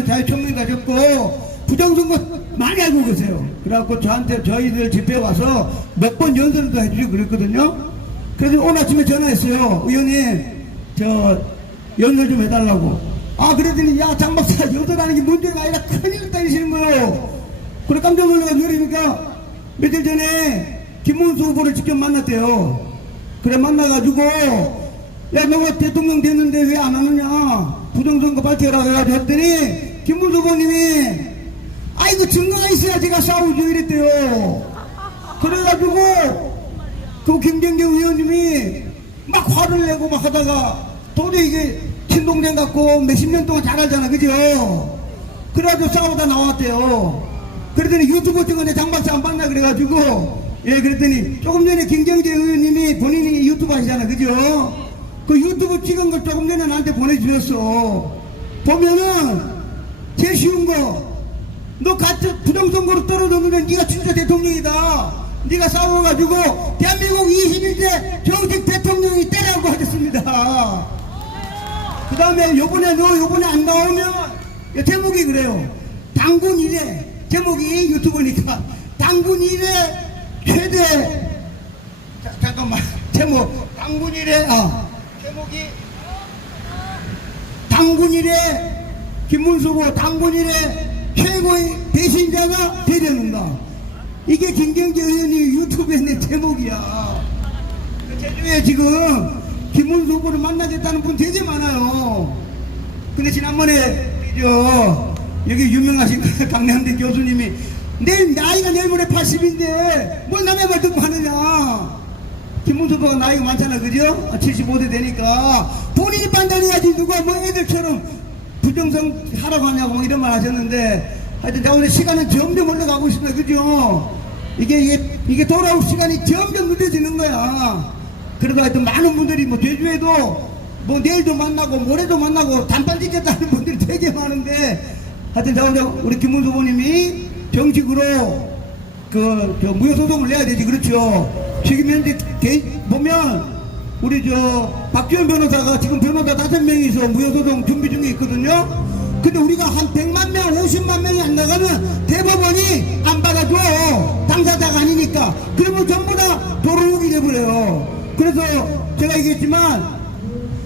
대해서 자유총명 가졌고 부정선거 많이 알고 계세요. 그래갖고 저한테 저희들 집회에 와서 몇 번 연설도 해주시고 그랬거든요. 그래서 오늘 아침에 전화했어요. 의원님 저 연설 좀 해달라고. 아 그랬더니 야 장박사 연설하는 게 문제가 아니라 큰일 때리시는 거예요. 그래 깜짝 놀라가지고 그러니까 며칠 전에 김문수 후보를 직접 만났대요. 그래 만나가지고 야 너가 대통령 됐는데 왜 안 하느냐 부정선거 밝혀라 해가지고 했더니 김문수 후보님이 아이고 증거가 있어야 제가 싸우죠 이랬대요. 그래가지고 그 김정경 의원님이 막 화를 내고 막 하다가 도저히 이게 친동생 같고 몇십 년 동안 잘 알잖아 그죠. 그래가지고 싸우다 나왔대요. 그랬더니 유튜브 찍었는데 장박사 안 봤나 그래가지고 예 그랬더니 조금 전에 김경재 의원님이 본인이 유튜브 하시잖아 그죠. 그 유튜브 찍은 걸 조금 전에 나한테 보내주셨어. 보면은 제일 쉬운 거 너 가짜 부정선거로 떨어졌는데 네가 진짜 대통령이다. 네가 싸워가지고 대한민국 21대 정식 대통령이 때라고 하셨습니다. 그 다음에 요번에 안 나오면 제목이 그래요. 당군 1회 제목이 유튜브니까 당군 1회 최대 잠깐만 제목 당군 1회 제목이 당군 1회 김문수 후보 당군 1회 최고의 배신자가 되려는가. 이게 김경재 의원이 유튜브에 낸 제목이야. 제주에 지금 김문수 후보를 만나겠다는 분 되게 많아요. 근데 지난번에 여기 유명하신 강남대 교수님이 나이가 내일 모레 80인데 뭘 남의 말 듣고 하느냐. 김문수 후보가 나이가 많잖아 그죠? 75대 되니까 본인이 판단해야지 누가 뭐 애들처럼 부정선 하라고 하냐고 뭐 이런 말 하셨는데 하여튼 자 오늘 시간은 점점 올라가고 있습니다 그죠? 이게 돌아올 시간이 점점 늦어지는 거야. 그래도 하여튼 많은 분들이 뭐 제주에도 뭐 내일도 만나고 모레도 만나고 단발 짓겠다는 분들이 되게 많은데 하여튼 자 오늘 우리 김문수 후보님이 정식으로 저 무효소송을 내야 되지 그렇죠? 지금 현재 보면 우리 박지원 변호사가 지금 변호사 5명이서 무효소송 준비 중에 있거든요. 근데 우리가 한 100만 명, 50만 명이 안 나가면 대법원이 안 받아줘. 당사자가 아니니까. 그러면 전부 다 도루묵이 돼버려요. 그래서 제가 얘기했지만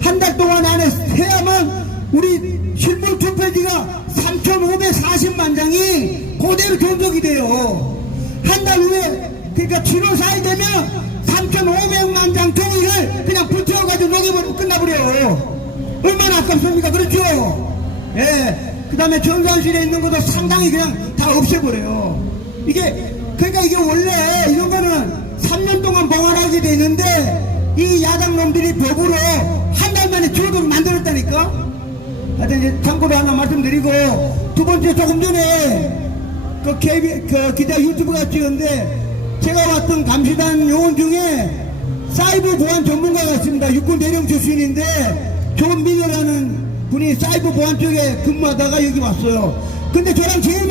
한 달 동안 안에 해야만 우리 실물 투표지가 3,540만 장이 그대로 존속이 돼요. 한 달 후에 그러니까 7월 4일 되면 3,500만 장 종이를 그냥 붙여가지고 녹여버리고 끝나버려요. 얼마나 아깝습니까? 그렇죠? 예. 그 다음에 전산실에 있는 것도 상당히 그냥 다 없애버려요. 그러니까 이게 원래 이런 거는 3년 동안 봉안하게 돼 있는데 이 야당 놈들이 법으로 한 달 만에 조덕을 만들었다니까? 하여튼 이제 참고로 하나 말씀드리고 두 번째 조금 전에 그 기자 유튜브가 찍었는데 제가 왔던 감시단 요원 중에 사이버 보안 전문가가 있습니다. 육군 대령 출신인데 조민호라는 분이 사이버 보안 쪽에 근무하다가 여기 왔어요. 근데 저랑 제일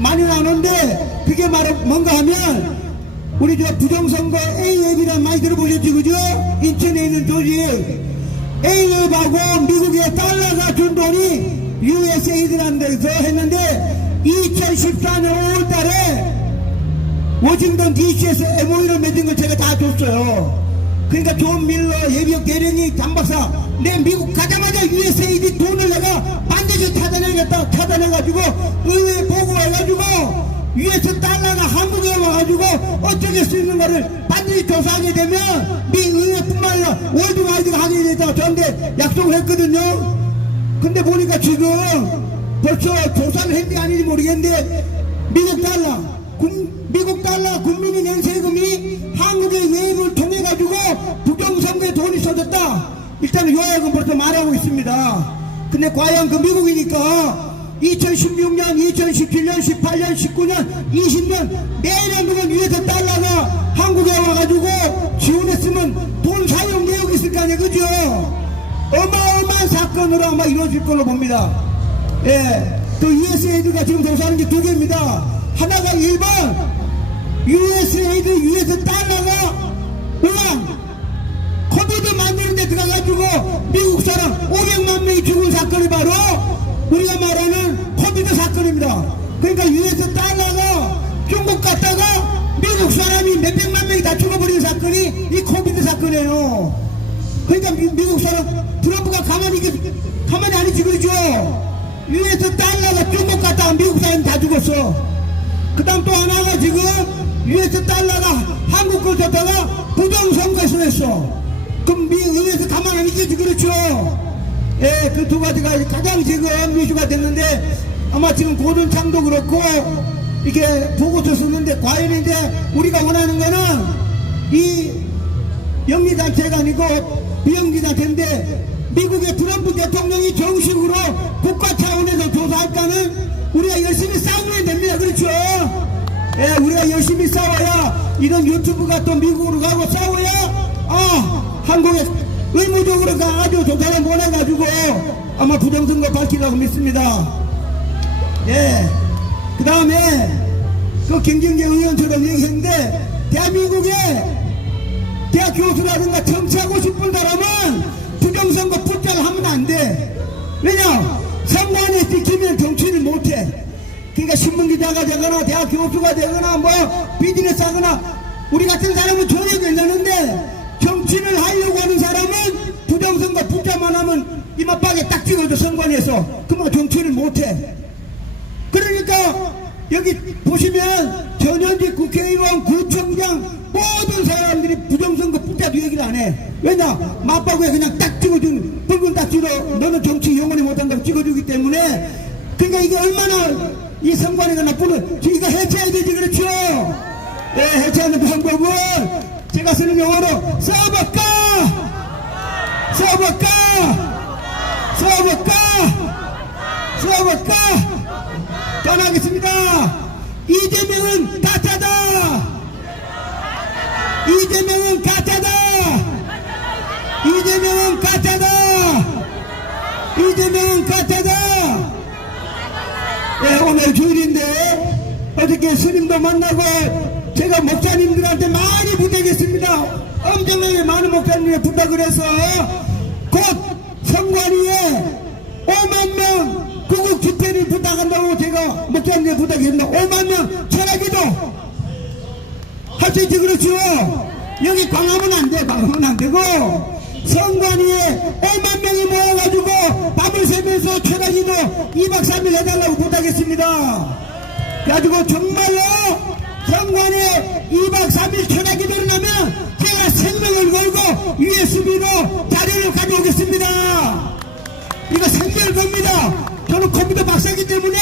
많이 나오는데 그게 뭔가 하면 우리 부정선거 A앱이란 많이 들어보셨지 그죠? 인천에 있는 조직 A앱하고 미국의 달러가 준 돈이 USAI드라는 데서 했는데 2014년 5월달에 워싱턴 DC에서 MOU를 맺은 걸 제가 다 줬어요. 그러니까 존 밀러 예비역 대령이 장박사 내 미국 가자마자 USAID 돈을 내가 반드시 찾아내가지고 의회에 보고해가지고 US 달러가 한국에 와가지고 어떻게 쓰는가를 반드시 조사하게 되면 미 의회뿐만 아니라 월드와이드가 하게 되다 저한테 약속을 했거든요. 근데 보니까 지금 벌써 조사를 했는지 아닌지 모르겠는데 미국 달러 국민이 낸 세금이 한국의 외입을 통해 가지고 부정선거에 돈이 써졌다. 일단은 요약은 벌써 말하고 있습니다. 근데 과연 그 미국이니까 2016년, 2017년, 18년, 19년, 20년 매년도는 위에서 달러가 한국에 와가지고 지원했으면 돈 사용 내역이 있을 거 아니에요 그죠? 어마어마한 사건으로 아마 이루어질 걸로 봅니다. 예, 또 USAID가 지금 조사하는 게 두 개입니다. 하나가 1번 USAID 위에서 달러가 우랑 코비드 만드는 데 들어가가지고 미국 사람 500만 명이 죽은 사건이 바로 우리가 말하는 코비드 사건입니다. 그러니까 US 달러가 중국 갔다가 미국 사람이 몇백만 명이 다 죽어버린 사건이 이 코비드 사건이에요. 그러니까 미국 사람 트럼프가 가만히 안 있지 그러죠. US 달러가 중국 갔다가 미국 사람이 다 죽었어. 그 다음 또 하나가 지금 US 달러가 한국 걸 줬다가 부정선거에서 냈어. 그럼 미국에서 가만 안 있겠지 그렇죠. 예, 그 두 가지가 가장 지금 이슈가 됐는데 아마 지금 고전창도 그렇고 이게 보고서 썼는데 과연 이제 우리가 원하는 거는 이 영리단체가 아니고 비영리단체인데 미국의 트럼프 대통령이 정식으로 국가 차원에서 조사할까는 우리가 열심히 싸우면 됩니다. 그렇죠? 예, 우리가 열심히 싸워야 이런 유튜브가 또 미국으로 가고 싸워야 한국에 의무적으로 아주 조사를 보내가지고 아마 부정선거 밝히라고 믿습니다. 예. 그 다음에 그 김경재 의원처럼 얘기했는데 대한민국에 대학 교수라든가 정치하고 싶은 사람은 부정선거 붙자를 하면 안 돼. 왜냐? 선관위에 찍히면 정치를 못해. 그러니까 신문기자가 되거나 대학 교수가 되거나 뭐 비즈니스 하거나 우리 같은 사람은 전혀 괜찮은데 정치를 하려고 하는 사람은 부정선거 붙자만 하면 이마박에 딱 찍어줘 선관위에서. 그러면 정치를 못해. 그러니까 여기 보시면 전현직 국회의원, 구청장 모든 사람들이 부정선거 붙자도 얘기를 안 해. 왜냐? 맞바구에 그냥 딱 찍어준 붉은 딱지로 너는 정치 영원히 못한다고 찍어주기 때문에. 그러니까 이게 얼마나 이 선관위가 나쁘면 이거 해체해야 되지 그렇죠? 네, 해체하는 방법은 제가 쓰는 용어로 써볼까 전하겠습니다. 이재명은 가짜다. 네, 오늘 주일인데 어저께 스님도 만나고 제가 목사님들한테 많이 부탁했습니다. 엄청나게 많은 목사님이 부탁을 해서 곧 선관위에 5만 명 구국 집회를 부탁한다고 제가 목사님께 부탁했습니다. 5만 명 철학기도 할 수 있지 그렇죠? 여기 광화문 안 돼. 광화문 안 되고 선관위에 5만 명이 모여가지고 밤을 새면서 철학기도 2박 3일 해달라고 부탁했습니다. 그래가지고 정말로 선관위에 2박 3일 철학기도를 하면 제가 생명을 걸고 USB로 자료를 가져오겠습니다. 이거 생명을 겁니다. 저는 컴퓨터 박사이기 때문에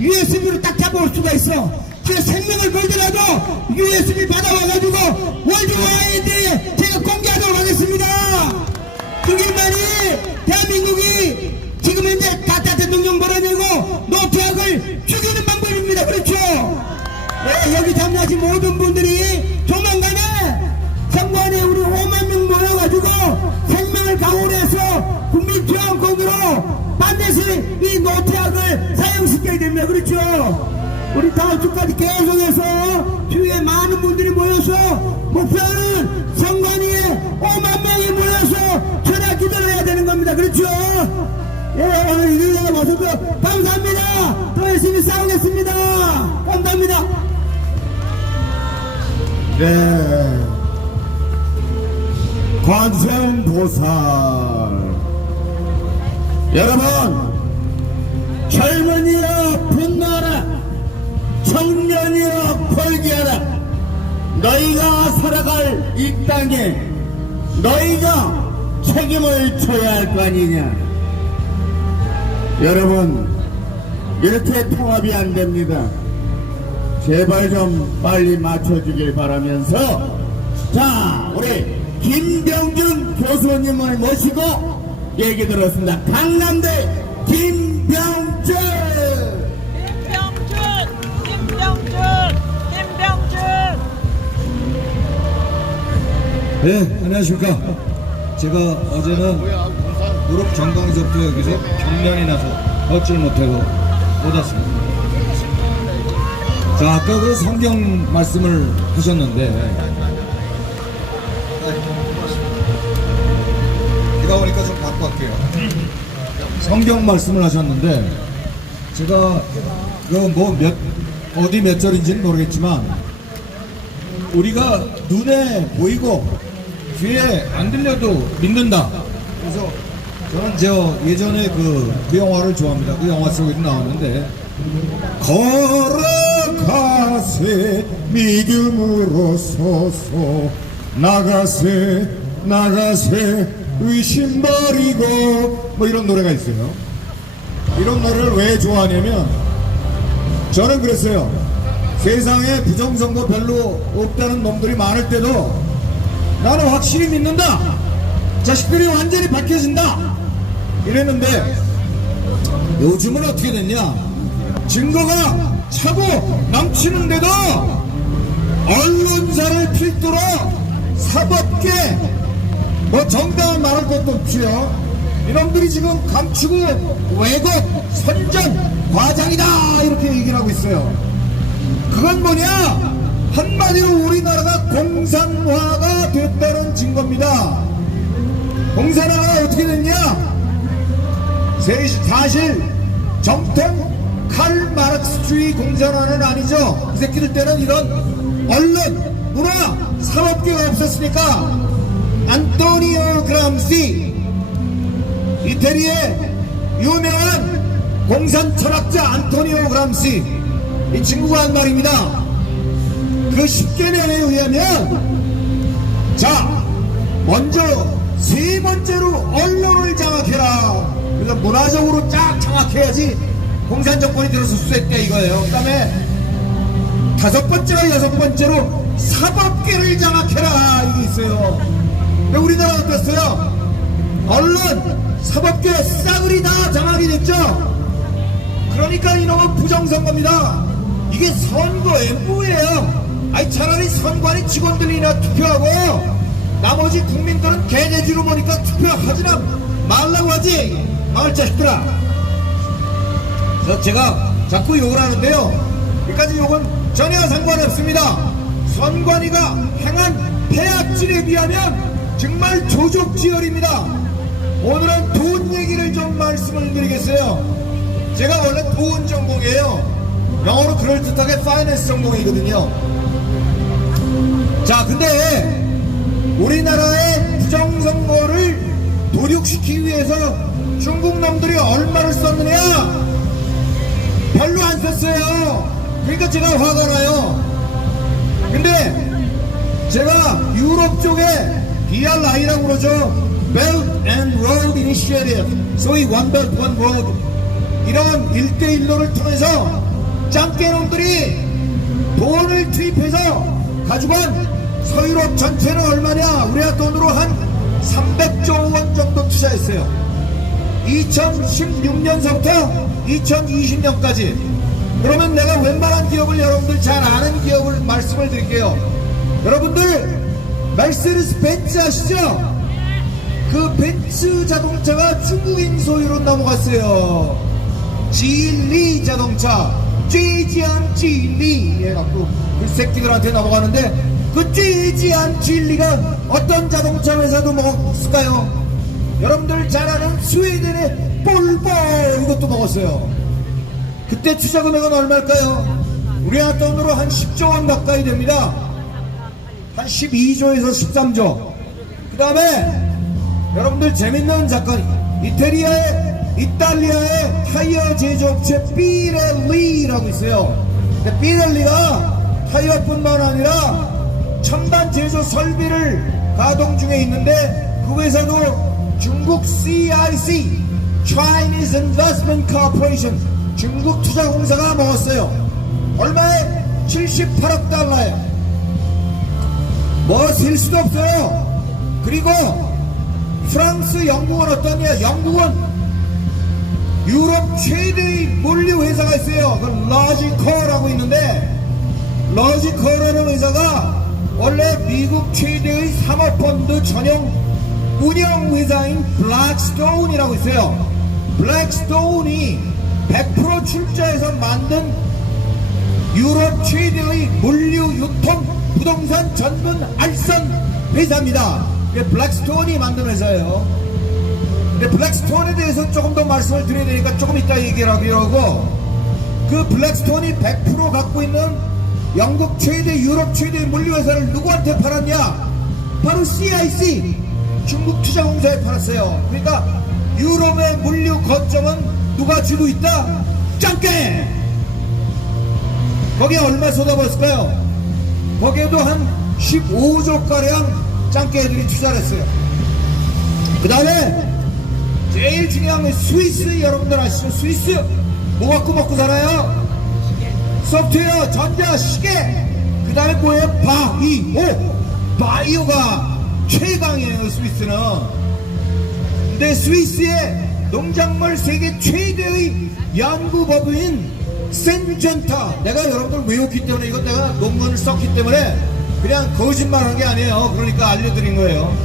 USB로 딱 잡아올 수가 있어. 제가 생명을 걸더라도 USB 받아와가지고 월드와이드에 제가 공개하도록 하겠습니다. 그길만이 대한민국이 지금 현재 가짜 대통령 몰아내고 노태악을 죽이는 방법입니다. 그렇죠? 네, 여기 참여하신 모든 분들이 조만간에 선관위에 우리 5만 명 모여가지고 생명을 각오로 해서 국민투항권으로 반드시 이 노태악을 사용시켜야 됩니다. 그렇죠? 우리 다음 주까지 계속해서 주위에 많은 분들이 모여서 목표는 선관위에 5만 명이 모여서 철학 기도를 해야 되는 겁니다. 그렇죠? 예, 오늘 이 기회에 와서도 감사합니다. 더 열심히 싸우겠습니다. 감사합니다. 네. 관세음보살 여러분, 젊은이여 분노하라, 청년이여 벌기하라. 너희가 살아갈 이 땅에 너희가 책임을 져야 할 거 아니냐. 여러분, 이렇게 통합이 안 됩니다. 제발 좀 빨리 맞춰주길 바라면서, 자, 우리 김병준 교수님을 모시고 얘기 들었습니다. 강남대 김병준. 네, 안녕하십니까. 제가 어제는 무릎 정강이서부터 여기서 경련이 나서 걷질 못하고 못 왔습니다. 자, 아까 그 성경 말씀을 하셨는데, 비가 오니까 좀 바꿔 할게요. 성경 말씀을 하셨는데, 제가 어디 몇 절인지는 모르겠지만 우리가 눈에 보이고 귀에 안 들려도 믿는다. 그래서 저는 예전에 그 영화를 좋아합니다. 그 영화 속에도 나왔는데 걸어가세 믿음으로 서서 나가세 의심 버리고 뭐 이런 노래가 있어요. 이런 노래를 왜 좋아하냐면 저는 그랬어요. 세상에 부정선거 별로 없다는 놈들이 많을 때도 나는 확실히 믿는다. 자식들이 완전히 밝혀진다. 이랬는데 요즘은 어떻게 됐냐? 증거가 차고 넘치는데도 언론사를 필두로 사법계 뭐 정당을 말할 것도 없지요. 이놈들이 지금 감추고 왜곡, 선전, 과장이다 이렇게 얘기를 하고 있어요. 그건 뭐냐? 한마디로 우리나라가 공산화가 됐다는 증거입니다. 공산화가 어떻게 됐냐? 사실 정통 칼 마르크스주의 공산화는 아니죠. 그 새끼들 때는 이런 언론, 문화, 사법계가 없었으니까 안토니오 그람시, 이태리의 유명한 공산 철학자 안토니오 그람시, 이 친구가 한 말입니다. 그 10개명에 의하면 자 먼저 세 번째로 언론을 장악해라. 그래서 문화적으로 쫙 장악해야지 공산 정권이 들어설 수 있다 이거예요. 그 다음에 다섯 번째와 여섯 번째로 사법계를 장악해라 이게 있어요. 근데 우리나라 어땠어요? 언론, 사법계 싸그리 다 장악이 됐죠. 그러니까 이놈은 부정선거입니다. 이게 선거에 뭐예요? 아니 차라리 선관위 직원들이나 투표하고 나머지 국민들은 개돼지로 보니까 투표하지나 말라고 하지. 마을 자식들아. 그래서 제가 자꾸 욕을 하는데요, 여기까지 욕은 전혀 상관없습니다. 선관위가 행한 폐악질에 비하면 정말 조족지혈입니다. 오늘은 돈 얘기를 좀 말씀을 드리겠어요. 제가 원래 돈 전공이에요. 영어로 그럴듯하게 파이낸스 전공이거든요. 자, 근데 우리나라의 부정선거를 도륙시키기 위해서 중국 놈들이 얼마를 썼느냐? 별로 안 썼어요. 그러니까 제가 화가 나요. 근데 제가 유럽 쪽에 BRI라고 그러죠. Belt and Road Initiative, 소위 One Belt One Road, 이런 1대1로를 통해서 짱깨놈들이 돈을 투입해서 가져간 서유럽 전체는 얼마냐? 우리가 돈으로 한 300조 원 정도 투자했어요. 2016년서부터 2020년까지. 그러면 내가 웬만한 기업을 여러분들 잘 아는 기업을 말씀을 드릴게요. 여러분들 메르세데스 벤츠 아시죠? 그 벤츠 자동차가 중국인 소유로 넘어갔어요. 지리 자동차, 쥐지안 지리 해갖고 그 새끼들한테 넘어가는데, 그 쥐지안 지리가 어떤 자동차 회사도 먹었을까요? 여러분들 잘 아는 스웨덴의 볼보 이것도 먹었어요. 그때 투자 금액은 얼마일까요? 우리나라 돈으로 한 10조 원 가까이 됩니다. 한 12조에서 13조. 그 다음에 여러분들 재밌는 사건, 이탈리아의 타이어 제조업체 피렐리라고 있어요. 피렐리가 타이어뿐만 아니라 첨단 제조 설비를 가동 중에 있는데, 그 회사도 중국 CIC, Chinese Investment Corporation, 중국 투자공사가 먹었어요. 얼마에? 78억 달러에. 뭐 셀 수도 없어요. 그리고 프랑스, 영국은 어떠냐? 영국은 유럽 최대의 물류 회사가 있어요. 그 러지코라고 있는데, 러지코라는 회사가 원래 미국 최대의 사모펀드 전용 운영 회사인 블랙스톤이라고 있어요. 블랙스톤이 100% 출자해서 만든 유럽 최대의 물류, 유통, 부동산 전문 알선 회사입니다. 이게 블랙스톤이 만든 회사예요. 근데 블랙스톤에 대해서 조금 더 말씀을 드려야 되니까 조금 이따 얘기를 하기로 하고, 그 블랙스톤이 100% 갖고 있는 영국 최대, 유럽 최대의 물류회사를 누구한테 팔았냐? 바로 CIC, 중국투자공사에 팔았어요. 그러니까 유럽의 물류 거점은 누가 쥐고 있다? 짱깨! 거기에 얼마 쏟아부었을까요? 거기에도 한 15조가량 짱깨들이 투자를 했어요. 그 다음에 제일 중요한 건 스위스. 여러분들 아시죠? 스위스 뭐 갖고 먹고 살아요? 소프트웨어, 전자, 시계. 그 다음에 뭐예요? 바이오가 최강이에요, 스위스는. 근데 스위스의 농작물 세계 최대의 연구법인 센젠타, 내가 여러분들 외웠기 때문에, 이건 내가 논문을 썼기 때문에 그냥 거짓말한 게 아니에요. 그러니까 알려드린 거예요.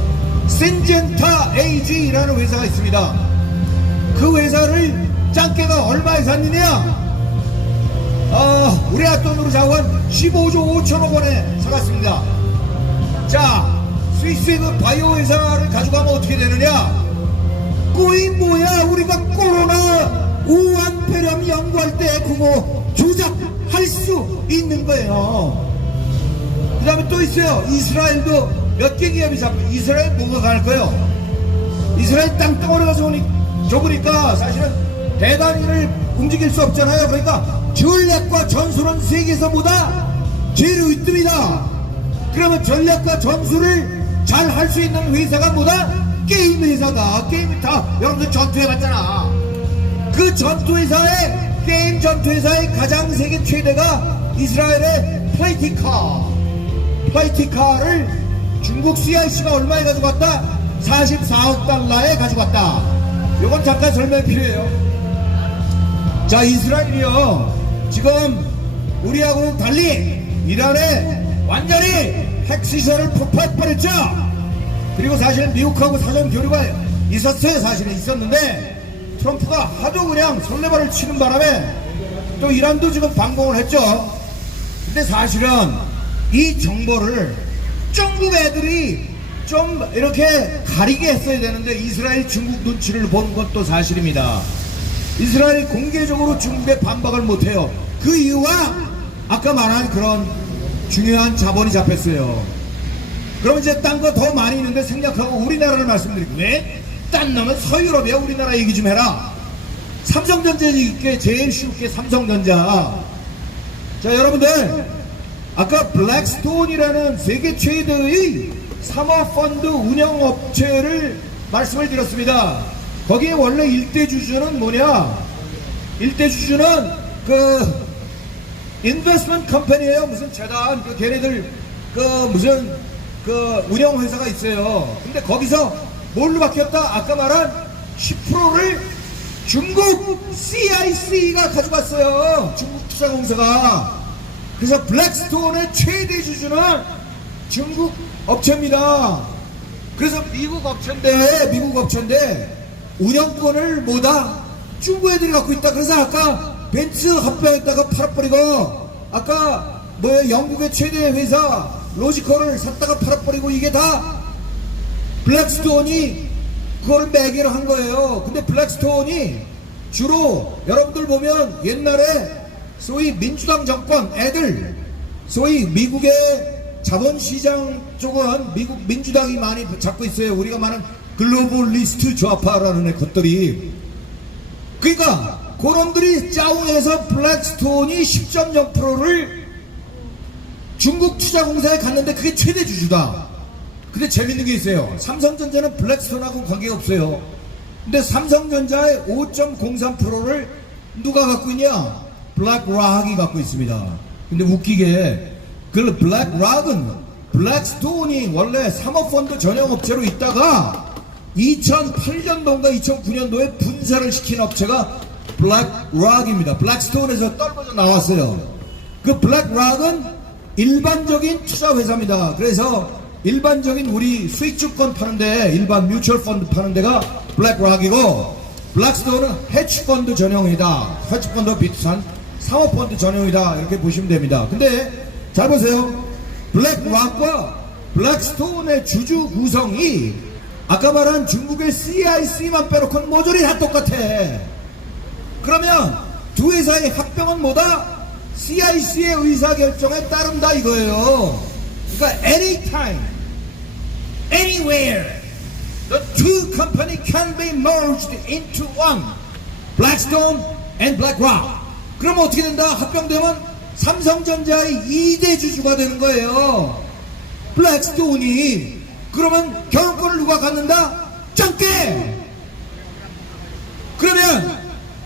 센젠타 AG라는 회사가 있습니다. 그 회사를 짱깨가 얼마에 샀느냐? 우리나라 돈으로 자원 15조 5천억 원에 사갔습니다. 자, 스위스의 그 바이오 회사를 가져가면 어떻게 되느냐? 거의 뭐야, 우리가 코로나 우한 폐렴 연구할 때 그거 조작할 수 있는 거예요. 그 다음에 또 있어요. 이스라엘도 몇 개 기업이 잡고, 이스라엘 뭐가 갈 거예요? 이스라엘 땅덩어리가 좁으니까 사실은 대단히를 움직일 수 없잖아요. 그러니까 전략과 전술은 세계에서보다 제일 으뜸이다. 그러면 전략과 전술을 잘 할 수 있는 회사가 뭐다? 게임 회사다. 게임 다 여러분들 전투해봤잖아. 그 전투회사의, 게임 전투회사의 가장 세계 최대가 이스라엘의 플라이티카를 중국 CIC가 얼마에 가져갔다? 44억 달러에 가져갔다. 요건 잠깐 설명이 필요해요. 자, 이스라엘이요, 지금 우리하고는 달리 이란에 완전히 핵시설을 폭파해버렸죠. 그리고 사실 미국하고 사전 교류가 있었어요. 사실은 있었는데 트럼프가 하도 그냥 설레발을 치는 바람에 또 이란도 지금 방공을 했죠. 근데 사실은 이 정보를 중국 애들이 좀 이렇게 가리게 했어야 되는데 이스라엘 중국 눈치를 본 것도 사실입니다. 이스라엘이 공개적으로 중국에 반박을 못해요. 그 이유가 아까 말한 그런 중요한 자본이 잡혔어요. 그럼 이제 딴 거 더 많이 있는데 생략하고 우리나라를 말씀드리고, 왜? 딴 놈은 서유럽이야. 우리나라 얘기 좀 해라. 삼성전자 있게 제일 쉽게 삼성전자. 자, 여러분들 아까 블랙스톤이라는 세계 최대의 사모펀드 운영업체를 말씀을 드렸습니다. 거기에 원래 일대 주주는 뭐냐? 일대 주주는 그 인베스트먼트 컴퍼니예요. 무슨 재단, 그 걔네들 그 무슨 그 운영회사가 있어요. 근데 거기서 뭘로 바뀌었다? 아까 말한 10%를 중국 CIC가 가져갔어요. 중국 투자공사가. 그래서 블랙스톤의 최대 주주는 중국 업체입니다. 그래서 미국 업체인데 운영권을 뭐다? 중국 애들이 갖고 있다. 그래서 아까 벤츠 합병했다가 팔아버리고, 아까 뭐야, 영국의 최대 회사 로지컬을 샀다가 팔아버리고, 이게 다 블랙스톤이 그걸 매개로 한 거예요. 근데 블랙스톤이 주로 여러분들 보면 옛날에 소위 민주당 정권 애들, 소위 미국의 자본시장 쪽은 미국 민주당이 많이 잡고 있어요. 우리가 말하는 글로벌리스트 좌파라는 것들이. 그러니까 그놈들이 짜웅해서 블랙스톤이 10.0%를 중국 투자공사에 갔는데 그게 최대 주주다. 근데 재밌는 게 있어요. 삼성전자는 블랙스톤하고 관계가 없어요. 근데 삼성전자의 5.03%를 누가 갖고 있냐? 블랙락이 갖고 있습니다. 근데 웃기게 그 블랙락은 블랙스톤이 원래 사모펀드 전용업체로 있다가 2008년도인가 2009년도에 분사를 시킨 업체가 블랙락입니다. 블랙스톤에서 떨어져 나왔어요. 그 블랙락은 일반적인 투자회사입니다. 그래서 일반적인 우리 수익증권 파는데, 일반 뮤추얼 펀드 파는 데가 블랙락이고, 블랙스톤은 헤지펀드 전용이다. 헤지펀드 비트산 사모펀드 전용이다. 이렇게 보시면 됩니다. 근데 잘 보세요. 블랙락과 블랙스톤의 주주 구성이 아까 말한 중국의 CIC만 빼놓고는 모조리 다 똑같아. 그러면 두 회사의 합병은 뭐다? CIC의 의사결정에 따른다 이거예요. 그러니까 anytime, anywhere, the two company can be merged into one. Blackstone and BlackRock. 그럼 어떻게 된다? 합병되면 삼성전자의 2대 주주가 되는 거예요. 블랙스톤이. 그러면 경영권을 누가 갖는다? 짱깨! 그러면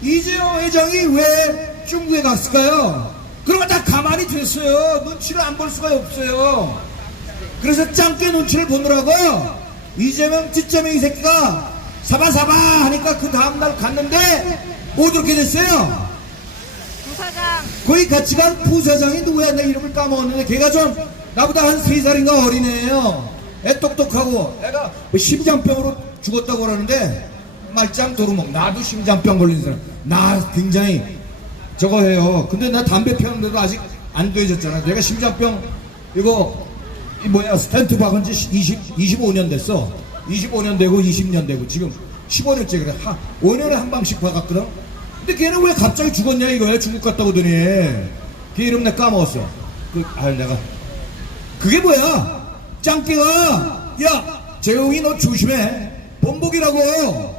이재용 회장이 왜 중국에 갔을까요? 그러면 다 가만히 됐어요. 눈치를 안 볼 수가 없어요. 그래서 짱깨 눈치를 보느라고 이재명 찌쩌맹이 새끼가 사바사바 하니까 그 다음날 갔는데 어떻게 됐어요? 부사장. 거기 같이 간 부사장이 누구야? 내 이름을 까먹었는데 걔가 좀 나보다 한 3살인가 어리네요. 애 똑똑하고 애가 뭐 심장병으로 죽었다고 그러는데 말짱 도루묵. 나도 심장병 걸린 사람. 나 굉장히 저거 해요. 근데 나 담배 피웠는데도 아직 안 돼졌잖아. 내가 심장병 이거 이 뭐야 스탠트 박은 지 25년 됐어. 25년 되고 20년 되고 지금 15년째 그래. 5년에 한 방씩 박았거든. 근데 걔는 왜 갑자기 죽었냐 이거야. 중국 갔다 오더니 걔 이름 내가 까먹었어. 내가 그게 뭐야 짱깨가 야 재용이 너 조심해. 범복이라고.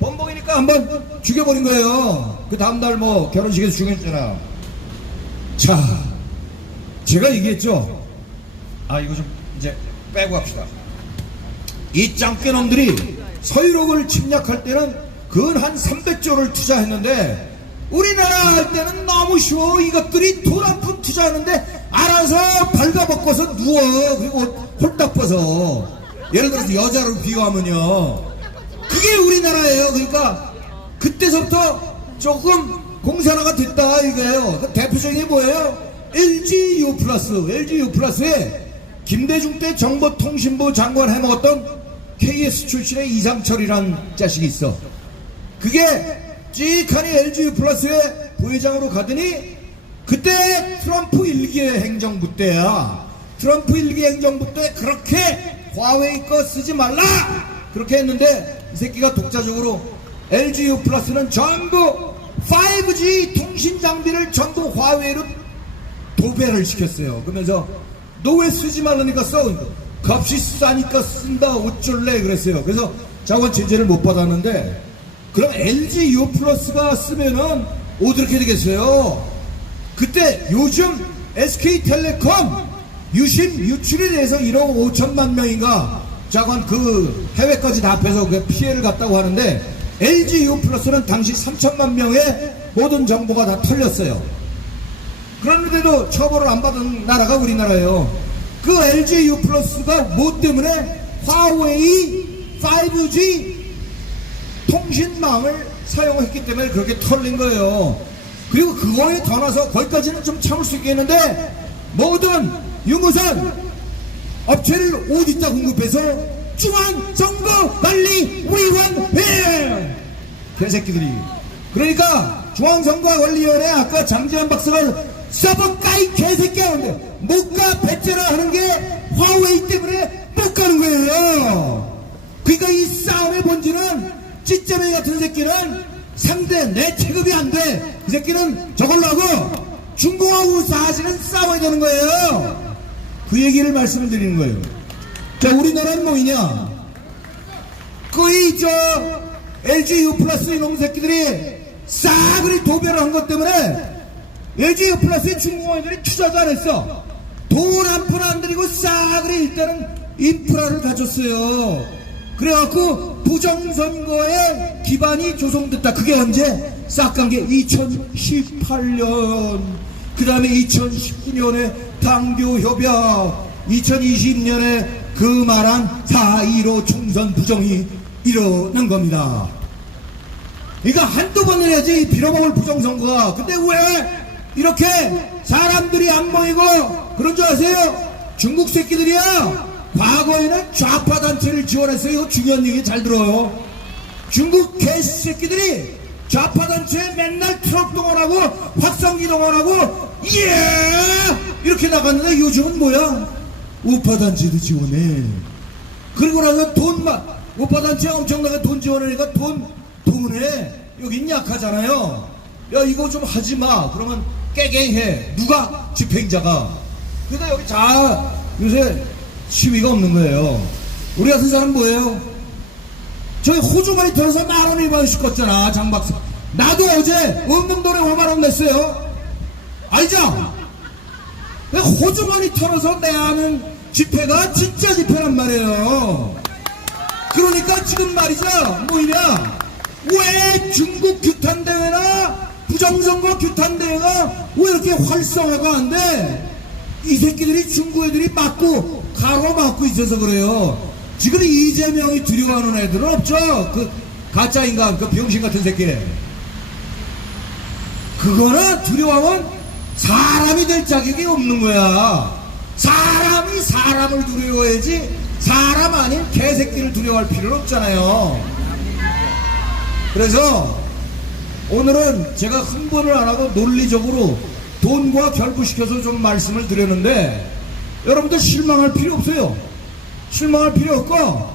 범복이니까 한번 죽여버린 거예요. 그 다음날 뭐 결혼식에서 죽였잖아. 자 제가 얘기했죠. 이거 좀 이제 빼고 합시다. 이 짱깨 놈들이 서유럽을 침략할 때는 근 한 300조를 투자했는데 우리나라 할 때는 너무 쉬워. 이것들이 돈 한 푼 투자하는데 알아서 발가벗고서 누워. 그리고 홀딱 벗어. 예를 들어서 여자를 비유하면요 그게 우리나라예요. 그러니까 그때서부터 조금 공산화가 됐다 이거예요. 그 대표적인 게 뭐예요? LG U+. LG U+에 김대중 때 정보통신부 장관 해먹었던 KS 출신의 이상철이란 자식이 있어. 그게 찌하니 LG U+의 부회장으로 가더니 그때 트럼프 1기 행정부 때야. 트럼프 1기 행정부 때 그렇게 화웨이 거 쓰지 말라 그렇게 했는데 이 새끼가 독자적으로 LG U+는 전부 5G 통신 장비를 전부 화웨이로 도배를 시켰어요. 그러면서 너 왜 쓰지 말라니까 써. 값이 싸니까 쓴다 어쩔래 그랬어요. 그래서 자원 제재를 못 받았는데 그럼 LG U+가 쓰면은 어떻게 되겠어요? 그때 요즘 SK텔레콤 유출에 대해서 1억 5천만 명인가 자관 그 해외까지 다 합해서 그 피해를 갔다고 하는데 LG U+는 당시 3천만 명의 모든 정보가 다 털렸어요. 그런데도 처벌을 안 받은 나라가 우리나라예요. 그 LG U+가 뭐 때문에 화웨이 5G 통신망을 사용했기 때문에 그렇게 털린 거예요. 그리고 그거에 더 나서 거기까지는 좀 참을 수 있겠는데 모든 유무선 업체를 어디다 공급해서 중앙선거관리위원회 개새끼들이. 그러니까 중앙선거관리위원회 아까 장재환 박사가 써볼까이 개새끼야. 근데 못가 배째라 하는 게 화웨이 때문에 못 가는 거예요. 그러니까 이 싸움의 본질은 찌쩌맹이 같은 새끼는 상대 내 체급이 안 돼. 그 새끼는 저걸로 하고 중공하고 사실은 싸워야 되는 거예요. 그 얘기를 말씀을 드리는 거예요. 자, 우리나라는 뭐이냐? 거의 LG U+ 이놈 새끼들이 싸그리 도배를 한 것 때문에 LG U+의 중공업인들이 투자도 안 했어. 돈 한 푼 안 들이고 싸그리 일단은 인프라를 가졌어요. 그래갖고 부정선거에 기반이 조성됐다. 그게 언제? 싹 간 게 2018년. 그 다음에 2019년에 당교협약, 2020년에 그 말한 4.15 총선 부정이 일어난 겁니다. 그러니까 한두 번 해야지 빌어먹을 부정선거가. 근데 왜 이렇게 사람들이 안 모이고 그런 줄 아세요? 중국 새끼들이야. 과거에는 좌파 단체를 지원했어요. 이거 중요한 얘기 잘 들어요. 중국 개새끼들이 좌파 단체에 맨날 트럭 동원하고 확성기 동원하고 이렇게 나갔는데 요즘은 뭐야? 우파 단체도 지원해. 그리고 나서 돈만 우파 단체가 엄청나게 돈 지원하니까 돈에 여긴 약하잖아요. 야 이거 좀 하지 마. 그러면 깨갱해. 누가? 집행자가. 그러니까 여기 다 요새 시위가 없는 거예요. 우리 같은 사람 뭐예요? 저희 호주머니 털어서 10,000원 2만원씩 껐잖아, 장 박사. 나도 어제 없는 돈에 5만원 냈어요. 알죠? 호주머니 털어서 내야 하는 집회가 진짜 집회란 말이에요. 그러니까 지금 말이죠, 뭐냐, 왜 중국 규탄대회나 부정선거 규탄대회가 왜 이렇게 활성화가 안 돼? 이 새끼들이 중국 애들이 맞고 가로막고 있어서 그래요. 지금 이재명이 두려워하는 애들은 없죠. 그 가짜 인간, 그 병신 같은 새끼. 그거는 두려워하면 사람이 될 자격이 없는 거야. 사람이 사람을 두려워해야지 사람 아닌 개새끼를 두려워할 필요는 없잖아요. 그래서 오늘은 제가 흥분을 안 하고 논리적으로 돈과 결부시켜서 좀 말씀을 드렸는데, 여러분들 실망할 필요 없어요. 실망할 필요 없고,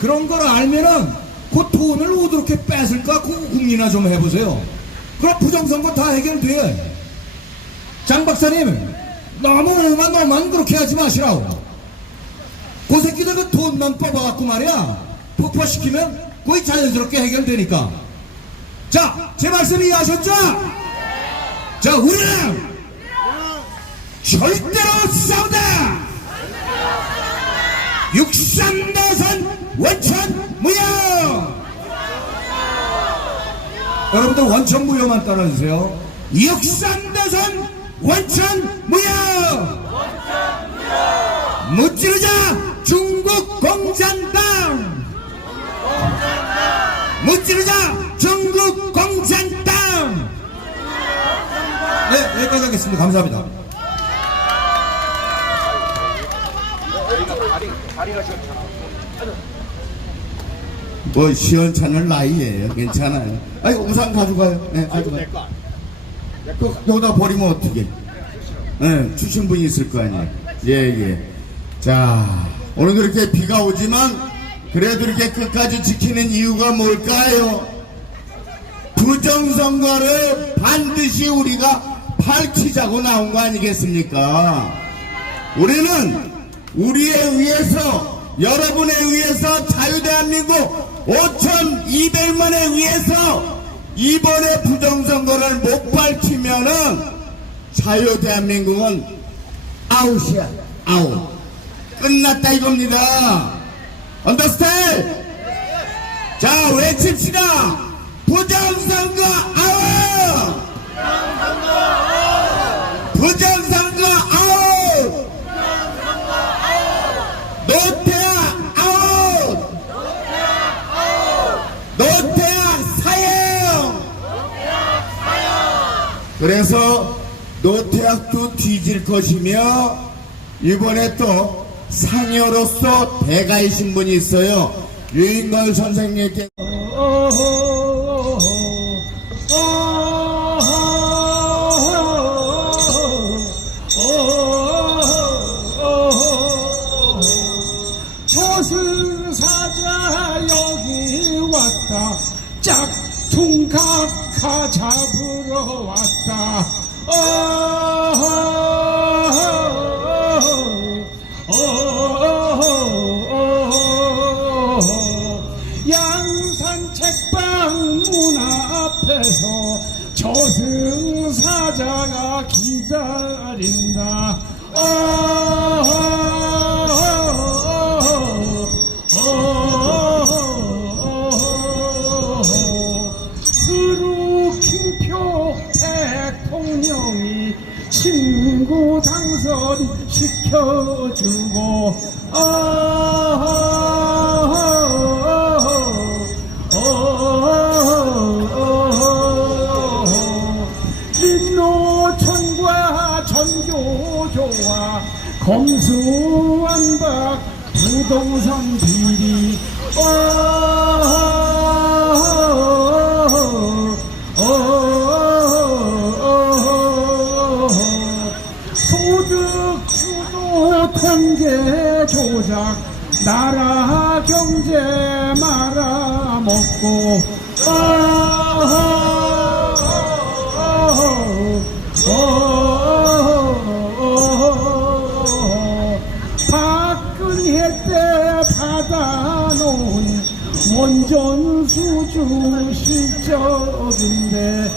그런 걸 알면은 그 돈을 어떻게 뺏을까 그 궁리나 좀 해보세요. 그럼 부정선거 다 해결돼. 장 박사님, 너만 그렇게 하지 마시라고. 그 새끼들 그 돈만 뽑아갖고 말이야, 폭파시키면 거의 자연스럽게 해결되니까. 자, 제 말씀 이해하셨죠? 자, 우리는 절대로 싸우다! 육삼대선 원천 무효! 여러분들 원천 무효만 따라주세요. 육삼대선 원천 무효! 무찌르자 중국 공산당! 무찌르자 중국 공산당! 네, 여기까지 하겠습니다. 감사합니다. 뭐 시원찮을 나이에요. 괜찮아요. 아니 우산 가져가요. 네, 가져가요. 그 여기다 버리면 어떻게? 네, 주신 분이 있을 거 아니에요. 예. 자, 오늘도 이렇게 비가 오지만 그래도 이렇게 끝까지 지키는 이유가 뭘까요? 부정선거를 반드시 우리가 밝히자고 나온 거 아니겠습니까? 우리는 우리에 의해서, 여러분에 의해서, 자유대한민국 5,200만에 의해서 이번에 부정선거를 못 밝히면은 자유대한민국은 아웃이야. 아웃. 끝났다 이겁니다. 언더스탠드? 자, 외칩시다. 부정선거 아웃! 부정선거 아웃! 노태악 아웃! 노태악 사형! 그래서 노태악도 뒤질 것이며, 이번에 또 상여로서 대가이신 분이 있어요. 유인걸 선생님께 저승사자 여기 왔다. 짝퉁각하 잡으러 왔다. 양산 책방 문 앞에서 저승사자가 기다린다. 트루킹표 대통령이 친구 당선 시켜주고 민노천과 전교조와 검수완박 부동산 비리 소득주도 통계 조작 나라 경제 말아먹고 박근혜 때 받아놓은 원전수주 실적인데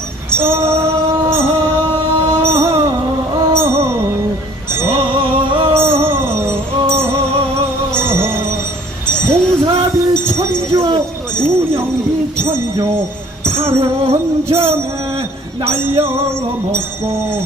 공사비 천조 운영비 천조 8원 전에 날려먹고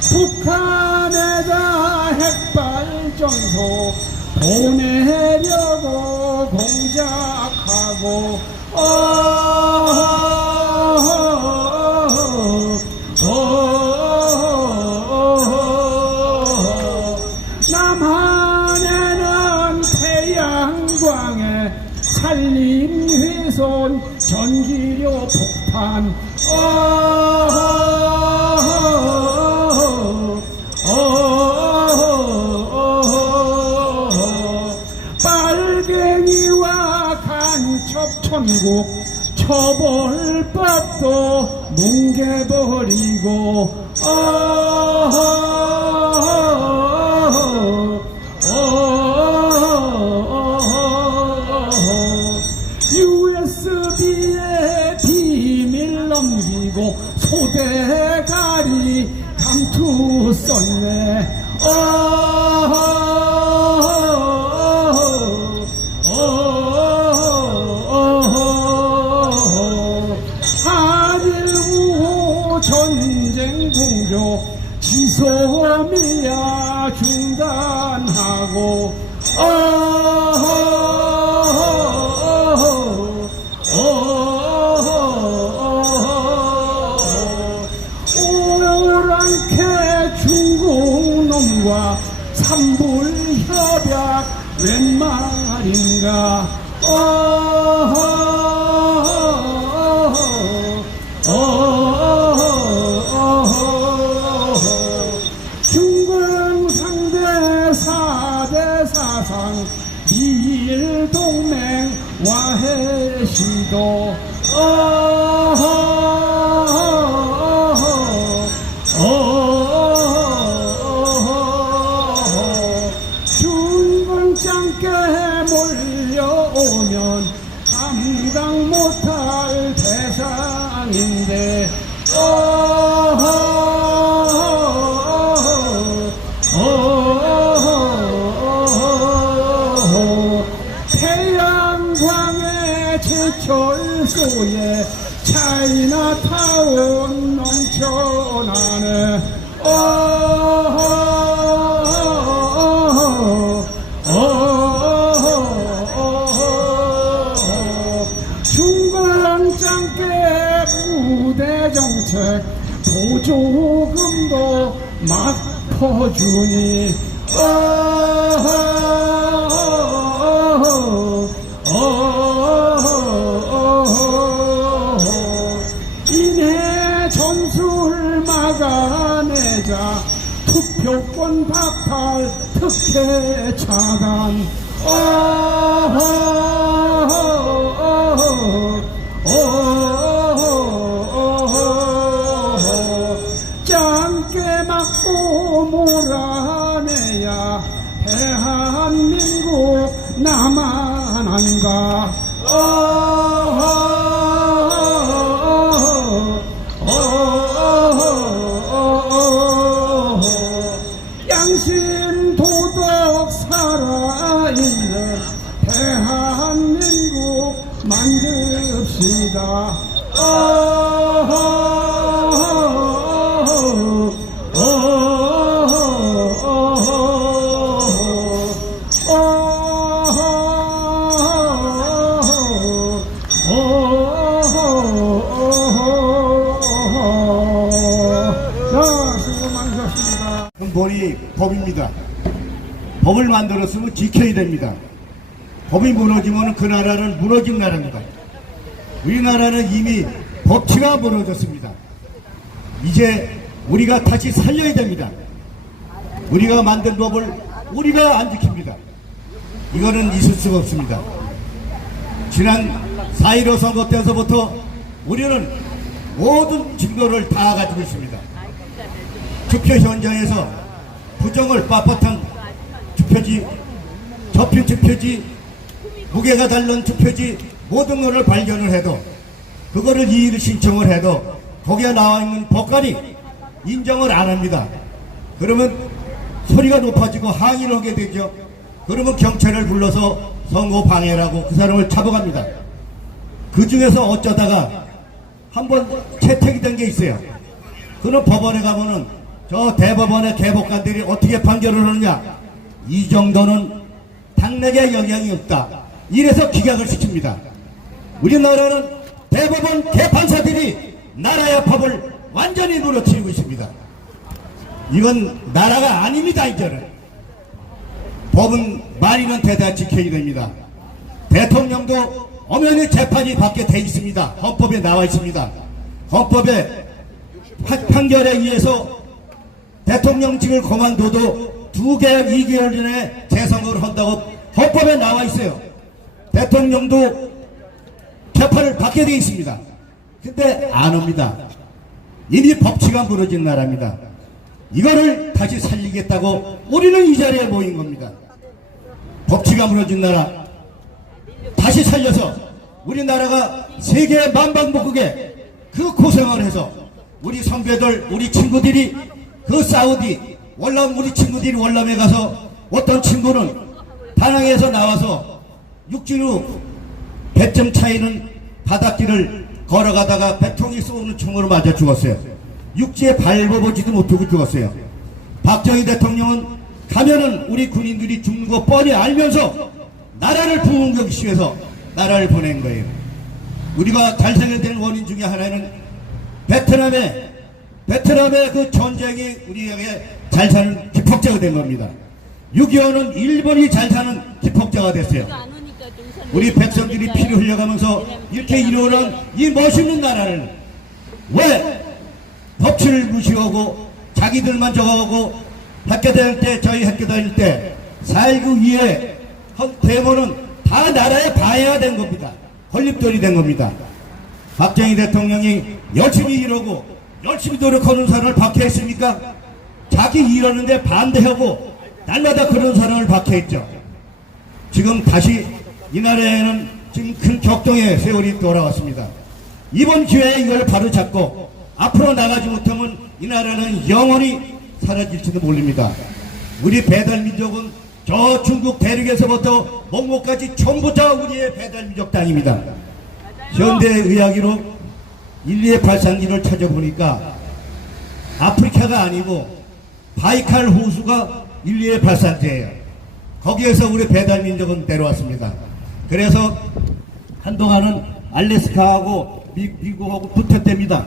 북한에다 핵발전소 보내려고 공작하고 남한에는 태양광에 산림훼손 전기료 폭탄 빨갱이와 간첩천국 처벌법도 뭉개버리고 USB에 비밀 넘기고 소대가리 감투 썼네 한일 전쟁 공조 지소미아 중단하고 오랑캐 중국놈과 삼불협약 웬 말인가 중공 상대 4대 사상 미일동맹 와해시도 중공장께 몰려오면 감당 못할 대상인데 태양광의 제철소에 차이나타운 넘쳐나네 중공장께 무대정책 보조금도 막 퍼주니 이내 전술 막아내자 투표권 박탈 특혜 차단 짱게 맞고 몰아내야 대한민국 남아난다 양심 도덕 살아있는 대한민국 만듭시다 수고 많으셨습니다. 법이 법입니다. 법을 만들었으면 지켜야 됩니다. 법이 무너지면 그 나라는 무너진 나라입니다. 우리나라는 이미 법치가 무너졌습니다. 이제 우리가 다시 살려야 됩니다. 우리가 만든 법을 우리가 안 지킵니다. 이거는 있을 수가 없습니다. 지난 4.15 선거 때서부터 우리는 모든 증거를 다 가지고 있습니다. 투표 현장에서 부정을 빳빳한 투표지, 접힌 투표지, 무게가 다른 투표지 모든 것을 발견을 해도 그거를 이의를 신청을 해도 거기에 나와 있는 법관이 인정을 안 합니다. 그러면 소리가 높아지고 항의를 하게 되죠. 그러면 경찰을 불러서 선거 방해라고 그 사람을 잡아갑니다. 그 중에서 어쩌다가 한번 채택이 된 게 있어요. 그럼 법원에 가면은 저 대법원의 개법관들이 어떻게 판결을 하느냐, 이 정도는 당내에 영향이 없다, 이래서 기각을 시킵니다. 우리나라는 대법원 개판사들이 나라의 법을 완전히 무너뜨리고 있습니다. 이건 나라가 아닙니다. 이제는 법은 말이면 대다 지켜야 됩니다. 대통령도 엄연히 재판이 받게 돼 있습니다. 헌법에 나와 있습니다. 헌법에 판결에 의해서 대통령직을 그만둬도 2개월, 2개월 전에 재선거를 한다고 헌법에 나와 있어요. 대통령도 재판을 받게 돼 있습니다. 근데 안 옵니다. 이미 법치가 무너진 나라입니다. 이거를 다시 살리겠다고 우리는 이 자리에 모인 겁니다. 법치가 무너진 나라 다시 살려서 우리나라가 세계 만방복국에 그 고생을 해서 우리 선배들, 우리 친구들이 그 사우디 월남, 우리 친구들이 월남에 가서 어떤 친구는 다낭에서 나와서 육지로 배점 차이는 바닷길을 걸어가다가 배통이 쏘는 총으로 맞아 죽었어요. 육지에 밟아보지도 못하고 죽었어요. 박정희 대통령은 가면은 우리 군인들이 죽는 거 뻔히 알면서 나라를 부흥하기 위해서 나라를 보낸 거예요. 우리가 잘 살게 된 원인 중에 하나는 베트남의 그 전쟁이 우리에게 잘 사는 기폭제가 된 겁니다. 6.25는 일본이 잘 사는 기폭제가 됐어요. 우리 백성들이 피를 흘려가면서 이렇게 이루어낸 이 멋있는 나라를 왜 법치를 무시하고 자기들만 저거하고 학교 다닐 때, 저희 학교 다닐 때 4.19 이후에 대모는 다 나라에 방해가 된 겁니다. 건립돌이 된 겁니다. 박정희 대통령이 열심히 일하고 열심히 노력하는 사람을 박해했습니까? 자기 일하는데 반대하고 날마다 그런 사람을 박해했죠. 지금 다시 이 나라에는 지금 큰 격동의 세월이 돌아왔습니다. 이번 기회에 이걸 바로 잡고 앞으로 나가지 못하면 이 나라는 영원히 사라질지도 모릅니다. 우리 배달민족은 저 중국 대륙에서부터 몽고까지 전부 다 우리의 배달민족 땅입니다. 현대의학으로 인류의 발상지를 찾아보니까 아프리카가 아니고 바이칼 호수가 인류의 발산지예요. 거기에서 우리 배달민족은 내려왔습니다. 그래서 한동안은 알래스카하고 미국하고 붙었답니다.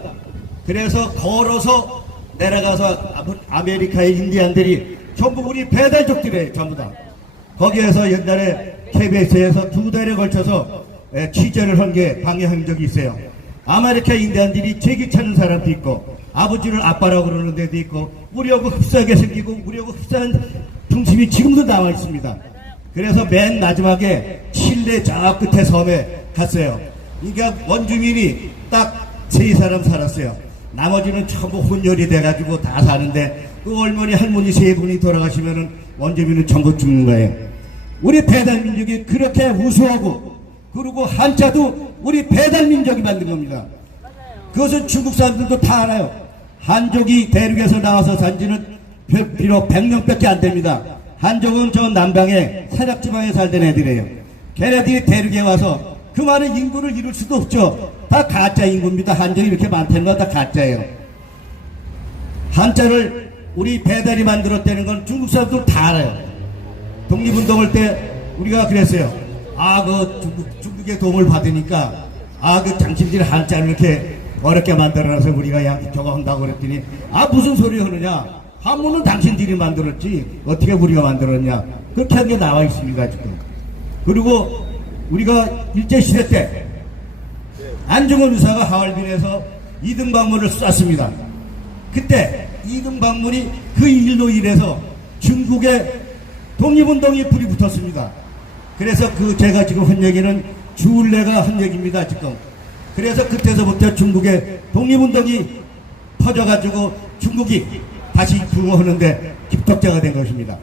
그래서 걸어서 내려가서 아메리카의 인디안들이 전부 우리 배달족들이에요. 전부 다. 거기에서 옛날에 KBS에서 2달에 걸쳐서 취재를 한 게 방영한 적이 있어요. 아메리카 인디안들이 제기 찾는 사람도 있고 아버지를 아빠라고 그러는 데도 있고 우리하고 흡사하게 생기고 우리하고 흡사한 중심이 지금도 나와 있습니다. 그래서 맨 마지막에 칠레 저 끝에 섬에 갔어요. 그러니까 원주민이 딱 3사람 살았어요. 나머지는 전부 혼혈이 돼가지고 다 사는데 그 할머니 할머니 3분이 돌아가시면은 원주민은 전부 죽는 거예요. 우리 배달민족이 그렇게 우수하고 그리고 한자도 우리 배달민족이 만든 겁니다. 그것은 중국 사람들도 다 알아요. 한족이 대륙에서 나와서 산지는 비록 100명밖에 안 됩니다. 한족은 저 남방에 산악지방에 살던 애들이에요. 걔네들이 대륙에 와서 그 많은 인구를 이룰 수도 없죠. 다 가짜 인구입니다. 한족이 이렇게 많다는 건 다 가짜예요. 한자를 우리 배달이 만들었다는 건 중국 사람들 다 알아요. 독립운동할 때 우리가 그랬어요. 중국의 도움을 받으니까 당신들이 한자를 이렇게 어렵게 만들어놔서 우리가 저거 한다고 그랬더니 무슨 소리 하느냐, 한문은 당신들이 만들었지 어떻게 우리가 만들었냐, 그렇게 한 게 나와 있습니다 지금. 그리고 우리가 일제시대 때 안중근 의사가 하얼빈에서 이등박문을 쐈습니다. 그때 이등박문이 그 일로 인해서 중국의 독립운동이 불이 붙었습니다. 그래서 그 제가 지금 한 얘기는 주울레가 한 얘기입니다 지금. 그래서 그때서부터 중국의 독립운동이 퍼져가지고 중국이 다시 부흥하는데 기폭제가 된 것입니다.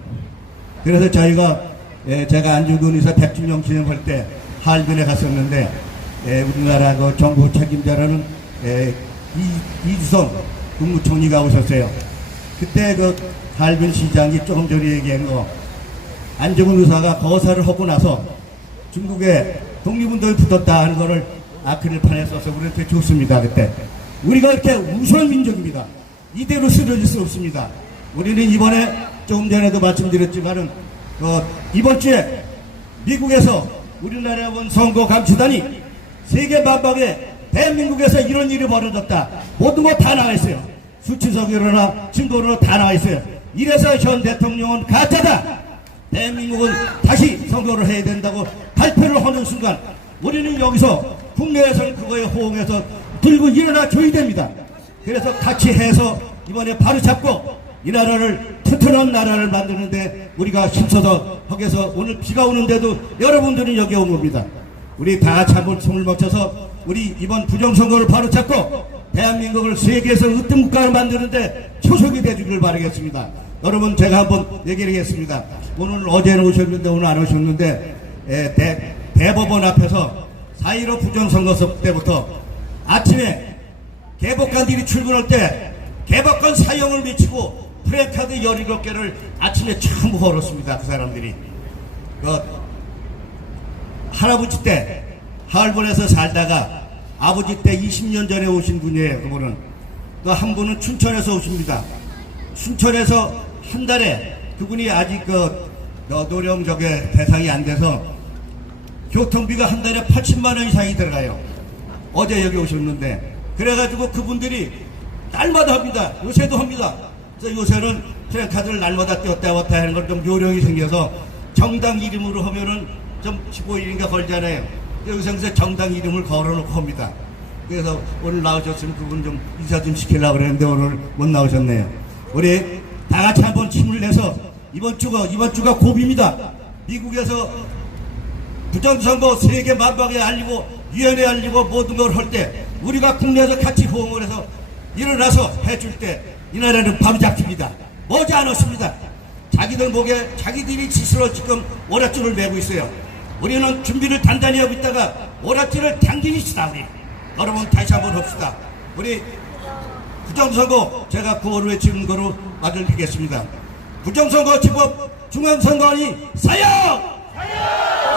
그래서 저희가 제가 안중근에서 100주년 기념할 때 하얼빈에 갔었는데 우리나라 그 정부 책임자라는 이주성 국무총리가 오셨어요. 그때 그 하얼빈 시장이 조금 전에 얘기한 거 안중근 의사가 거사를 하고 나서 중국에 독립운동이 붙었다 하는 거를 아크릴판에 써서 우리한테 줬습니다. 그때 우리가 이렇게 우수한 민족입니다. 이대로 쓰러질 수 없습니다. 우리는 이번에 조금 전에도 말씀드렸지만은 이번 주에 미국에서 우리나라에 온 선거 감시단이 세계 만방에 대한민국에서 이런 일이 벌어졌다. 모든 거 다 나와 있어요. 수치석으로나 증거로 다 나와 있어요. 이래서 현 대통령은 가짜다. 대한민국은 다시 선거를 해야 된다고 발표를 하는 순간 우리는 여기서 국내에서는 그거에 호응해서 들고 일어나 줘야 됩니다. 그래서 같이 해서 이번에 바로 잡고 이 나라를 튼튼한 나라를 만드는데 우리가 힘써서 거기서 오늘 비가 오는데도 여러분들은 여기 온 겁니다. 우리 다 같이 한번 숨을 멈춰서 우리 이번 부정선거를 바로 잡고 대한민국을 세계에서 으뜸 국가를 만드는데 초석이 되주길 바라겠습니다. 여러분 제가 한번 얘기를 하겠습니다. 오늘 어제는 오셨는데 오늘 안 오셨는데 대법원 앞에서 4.15 부정선거서 때부터 아침에 개법관들이 출근할 때 개법관 사형을 미치고 프레카드 17개를 아침에 전부 걸었습니다. 그 사람들이 할아버지 때 하얼빈에서 살다가 아버지 때 20년 전에 오신 분이에요. 그분은 또 한 분은 춘천에서 오십니다. 춘천에서 한 달에 그분이 아직 노령 대상이 안 돼서 교통비가 한 달에 80만 원 이상이 들어가요. 어제 여기 오셨는데 그래가지고 그분들이 날마다 합니다. 요새도 합니다. 그래서 요새는 프레카드를 날마다 떼었다 왔다 하는 걸 좀 요령이 생겨서 정당 이름으로 하면은 좀 15일인가 걸잖아요. 여기서 정당 이름을 걸어놓고 합니다. 그래서 오늘 나오셨으면 그분 좀 인사 좀 시키려고 그랬는데 오늘 못 나오셨네요. 우리 다 같이 한번 힘을 내서 이번 주가 고비입니다. 미국에서 부정선거 세계 만방에 알리고 위원회 알리고 모든 걸 할 때 우리가 국내에서 같이 호응을 해서 일어나서 해줄 때 이 나라는 바로 잡힙니다. 머지 않았습니다. 자기들 목에 자기들이 스스로 지금 오랏줄을 매고 있어요. 우리는 준비를 단단히 하고 있다가 오랏줄을 당기시다. 우리 여러분 다시 한번 합시다. 우리 부정선거 제가 구호를 외치는 거로 말을 드리겠습니다. 부정선거 지법 중앙선관위 사형!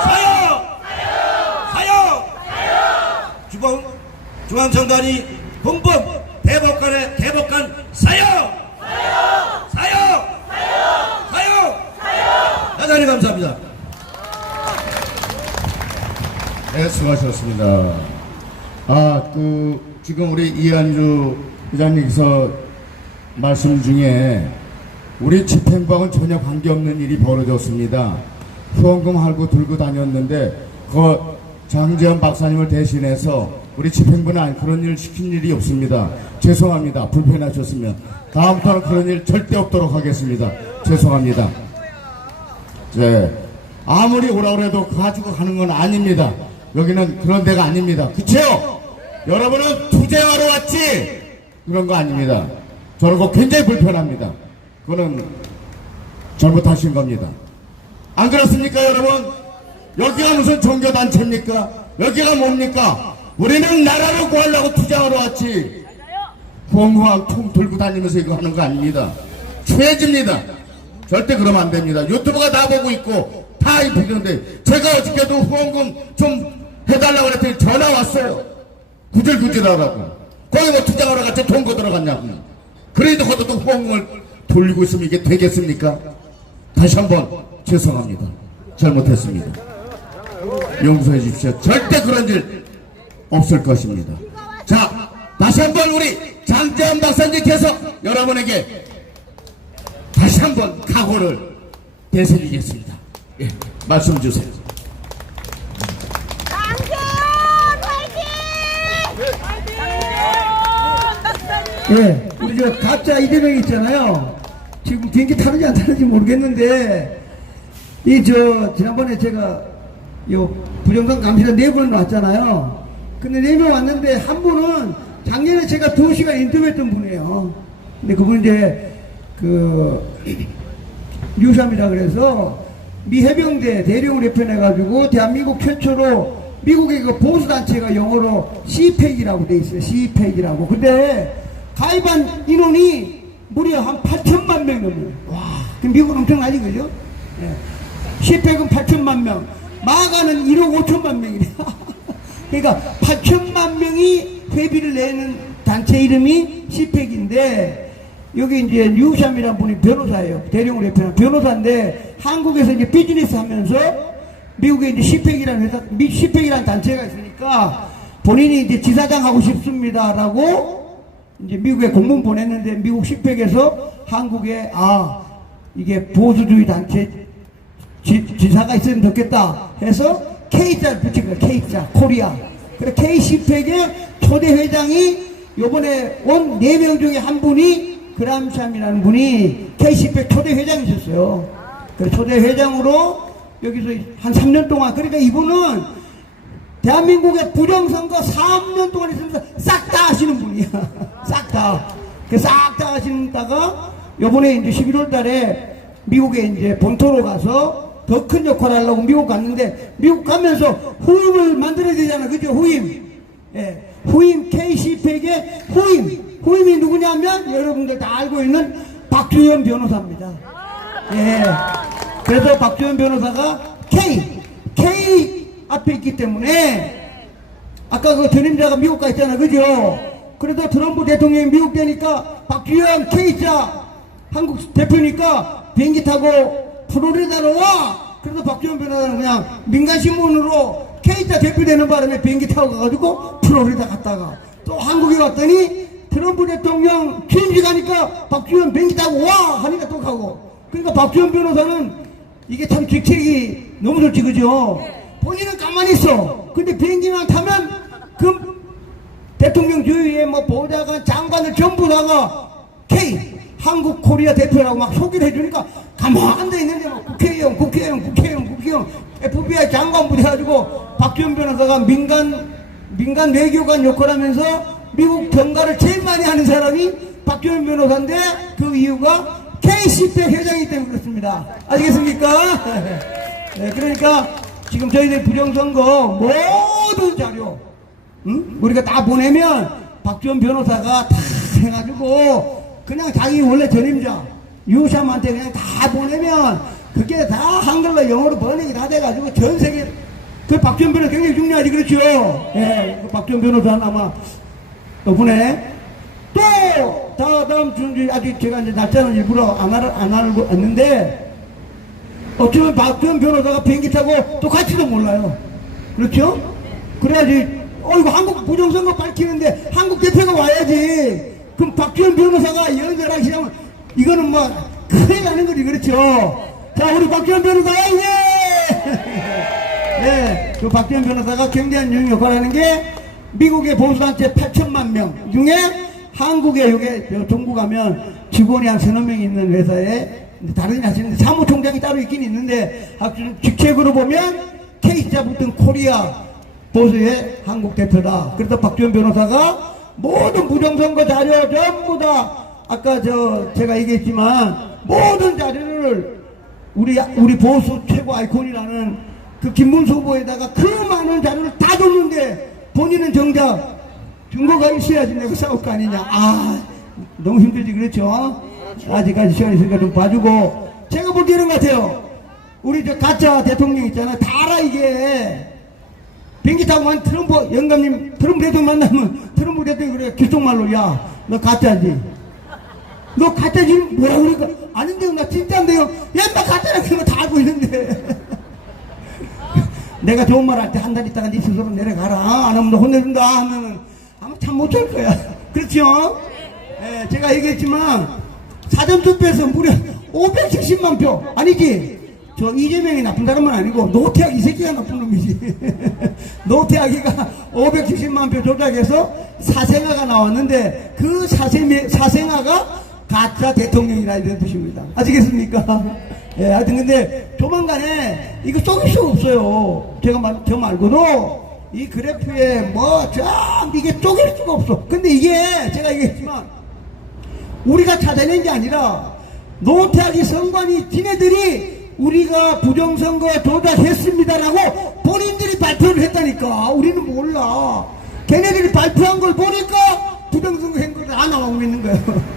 사형! 사형! 중앙선관위 공범 대법관의 대법관 사형! 사형! 사형! 대단히 감사합니다. 네, 수고하셨습니다. 지금 우리 이한주 회장님께서 말씀 중에 우리 집행부하고는 전혀 관계없는 일이 벌어졌습니다. 후원금 할고 들고 다녔는데, 장재현 박사님을 대신해서 우리 집행부는 그런 일 시킨 일이 없습니다. 죄송합니다. 불편하셨으면. 다음부터는 그런 일 절대 없도록 하겠습니다. 죄송합니다. 아무리 오라 그래도 가지고 가는 건 아닙니다. 여기는 그런 데가 아닙니다. 그쵸? 여러분은 투쟁하러 왔지? 그런 거 아닙니다. 저런 거 굉장히 불편합니다. 그거는 잘못하신 겁니다. 안 그렇습니까, 여러분? 여기가 무슨 종교단체입니까? 여기가 뭡니까? 우리는 나라를 구하려고 투쟁하러 왔지. 후원금왕 통 들고 다니면서 이거 하는 거 아닙니다. 추해집니다. 절대 그러면 안 됩니다. 유튜브가 나보고 있고 다 보는데 제가 어저께도 후원금 좀 해달라고 그랬더니 전화 왔어요. 구질구질하라고. 거기 뭐 투자하러 같이 돈거 들어갔냐고. 그래도 거기도 후원금을 돌리고 있으면 이게 되겠습니까? 다시 한번 죄송합니다. 잘못했습니다. 용서해 주십시오. 절대 그런 일 없을 것입니다. 자, 다시 한번 우리 장재현 박사님께서 여러분에게 다시 한번 각오를 되새기겠습니다. 예, 말씀 주세요. 예, 우리 저 가짜 이재명 있잖아요. 지금 비행기 타는지 안 타는지 모르겠는데, 지난번에 제가 요 부정선 감시단 4분 왔잖아요. 근데 4명 왔는데 한 분은 작년에 제가 2시간 인터뷰했던 분이에요. 근데 그분 이제 뉴삼이라 그래서 미 해병대 대령을 입편해가지고 대한민국 최초로 미국의 그 보수단체가 영어로 CPAC이라고 돼 있어요. CPAC이라고. 근데 가입한 인원이 무려 한 8천만 명 넘어요. 와, 그럼 미국은 엄청나지, 그죠? 네. CPAC은 8천만 명, 마가는 1억 5천만 명이래. 그러니까 8천만 명이 회비를 내는 단체 이름이 CPAC인데, 여기 이제 뉴샴이라는 분이 변호사예요. 대령을 입편한 변호사인데, 한국에서 이제 비즈니스 하면서 미국에 이제 CPAC이라는 회사, CPAC이라는 단체가 있으니까 본인이 이제 지사장 하고 싶습니다라고 이제 미국에 공문 보냈는데 미국 CPAC에서 한국에 이게 보수주의 단체 지사가 있으면 좋겠다 해서 K자를 붙인 거예요. K자, 코리아. 그래 KCPAC의 초대 회장이 요번에 온 4명 중에 한 분이 그람샴이라는 분이 KCPAC 초대 회장이셨어요. 그래 초대 회장으로 여기서 한 3년 동안, 그러니까 이분은 대한민국의 부정선거 3년 동안 있으면서 싹 다 하시는 분이야. 싹 다. 싹 다 하시다가 요번에 이제 11월 달에 미국에 이제 본토로 가서 더 큰 역할을 하려고 미국 갔는데, 미국 가면서 후임을 만들어야 되잖아. 그죠? 후임. 예. 후임, KCPAC의 후임이 누구냐면 여러분들 다 알고 있는 박주현 변호사입니다. 예. 그래서 박주현 변호사가 K 앞에 있기 때문에, 아까 그 전임자가 미국 가 있잖아. 그죠? 그래서 트럼프 대통령이 미국 되니까 박주현 K자 한국 대표니까 비행기 타고 플로리다로 와! 그래서 박주현 변호사는 그냥 민간신문으로 K자 대표되는 바람에 비행기 타고 가가지고 플로리다 갔다가 또 한국에 왔더니 트럼프 대통령 취임식 하니까 박주현 비행기 타고 와! 하니까 또 가고. 그러니까 박주현 변호사는 이게 참 직책이 너무 좋지, 그죠? 본인은 가만히 있어. 근데 비행기만 타면 그 대통령 주위에 뭐 보좌관, 장관을 전부 다가 한국 코리아 대표라고 막 소개를 해주니까 가만히 앉아있는데 막 국회의원 FBI 장관부 해가지고 박주현 변호사가 민간 외교관 역할을 하면서 미국 정가를 제일 많이 하는 사람이 박주현 변호사인데, 그 이유가 KCPAC 회장이기 때문에 그렇습니다. 아시겠습니까? 네, 그러니까 지금 저희들 부정선거 모든 자료 우리가 다 보내면 박주현 변호사가 다 해가지고 그냥 자기 원래 전임자 유샴한테 그냥 다 보내면 그게 다 한글로 영어로 번역이 다 돼가지고 전 세계, 그 박주현 변호사 굉장히 중요하지, 그렇죠? 예, 그 박주현 변호사는 아마 덕분에 또 다음 주, 아직 제가 이제 날짜는 일부러 안 알고 왔는데, 어쩌면 박주현 변호사가 비행기 타고 또 갈지도 몰라요. 그렇죠? 그래야지, 이거 한국 부정선거 밝히는데 한국 대표가 와야지. 그럼 박주현 변호사가 연설하기 시작하면 이거는 뭐 큰일 나는 거지, 그렇죠? 자, 우리 박주현 변호사, 예! 네, 그 박주현 변호사가 굉장히 역할을 하는 게 미국의 보수단체 8천만 명 중에 한국에 요게 동부 가면 직원이 한 3-4명 있는 회사에 다른 일 하시는데 사무총장이 따로 있긴 있는데 직책으로 보면 K자 붙은 코리아 보수의 한국 대표다. 그래서 박주현 변호사가 모든 부정선거 자료 전부 다 아까 제가 얘기했지만 모든 자료를 우리 보수 최고 아이콘이라는 그 김문수 후보에다가 그 많은 자료를 다 줬는데 본인은 정작 증거가 있어야지 내가 싸울 거 아니냐. 너무 힘들지, 그렇죠? 아직까지 시간이 있으니까 좀 봐주고. 제가 볼 때 이런 것 같아요. 우리 가짜 대통령 있잖아. 다 알아, 이게. 비행기 타고 만 트럼프 영감님, 트럼프 대통령 만나면 트럼프 대통령이 그래, 길동말로, 야, 너 가짜지? 너 가짜지? 뭐라고 그러니까? 아닌데요, 나 진짜인데요. 야, 나 가짜라는 거 다 알고 있는데. 내가 좋은 말 할 때 한 달 있다가 네 스스로 내려가라. 안 하면 너 혼내준다 하면은 아마 참 못할 거야. 그렇죠? 예, 제가 얘기했지만 사전투표에서 무려 570만 표. 아니지? 저 이재명이 나쁜 사람은 아니고 노태학 이 새끼가 나쁜 놈이지. 노태학이가 570만 표 조작해서 사생아가 나왔는데 그 사생아가 가짜 대통령이라 이런 뜻입니다. 아시겠습니까? 예, 하여튼 근데 조만간에 이거 속일 수가 없어요. 저 말고도 이 그래프에 이게 쪼갤 수가 없어. 근데 이게 제가 얘기했지만 우리가 찾아낸 게 아니라 노태하기 선관위 지네들이 우리가 부정선거 조작했습니다라고 본인들이 발표를 했다니까. 우리는 몰라. 걔네들이 발표한 걸 보니까 부정선거 한 걸 다 나오고 있는 거예요.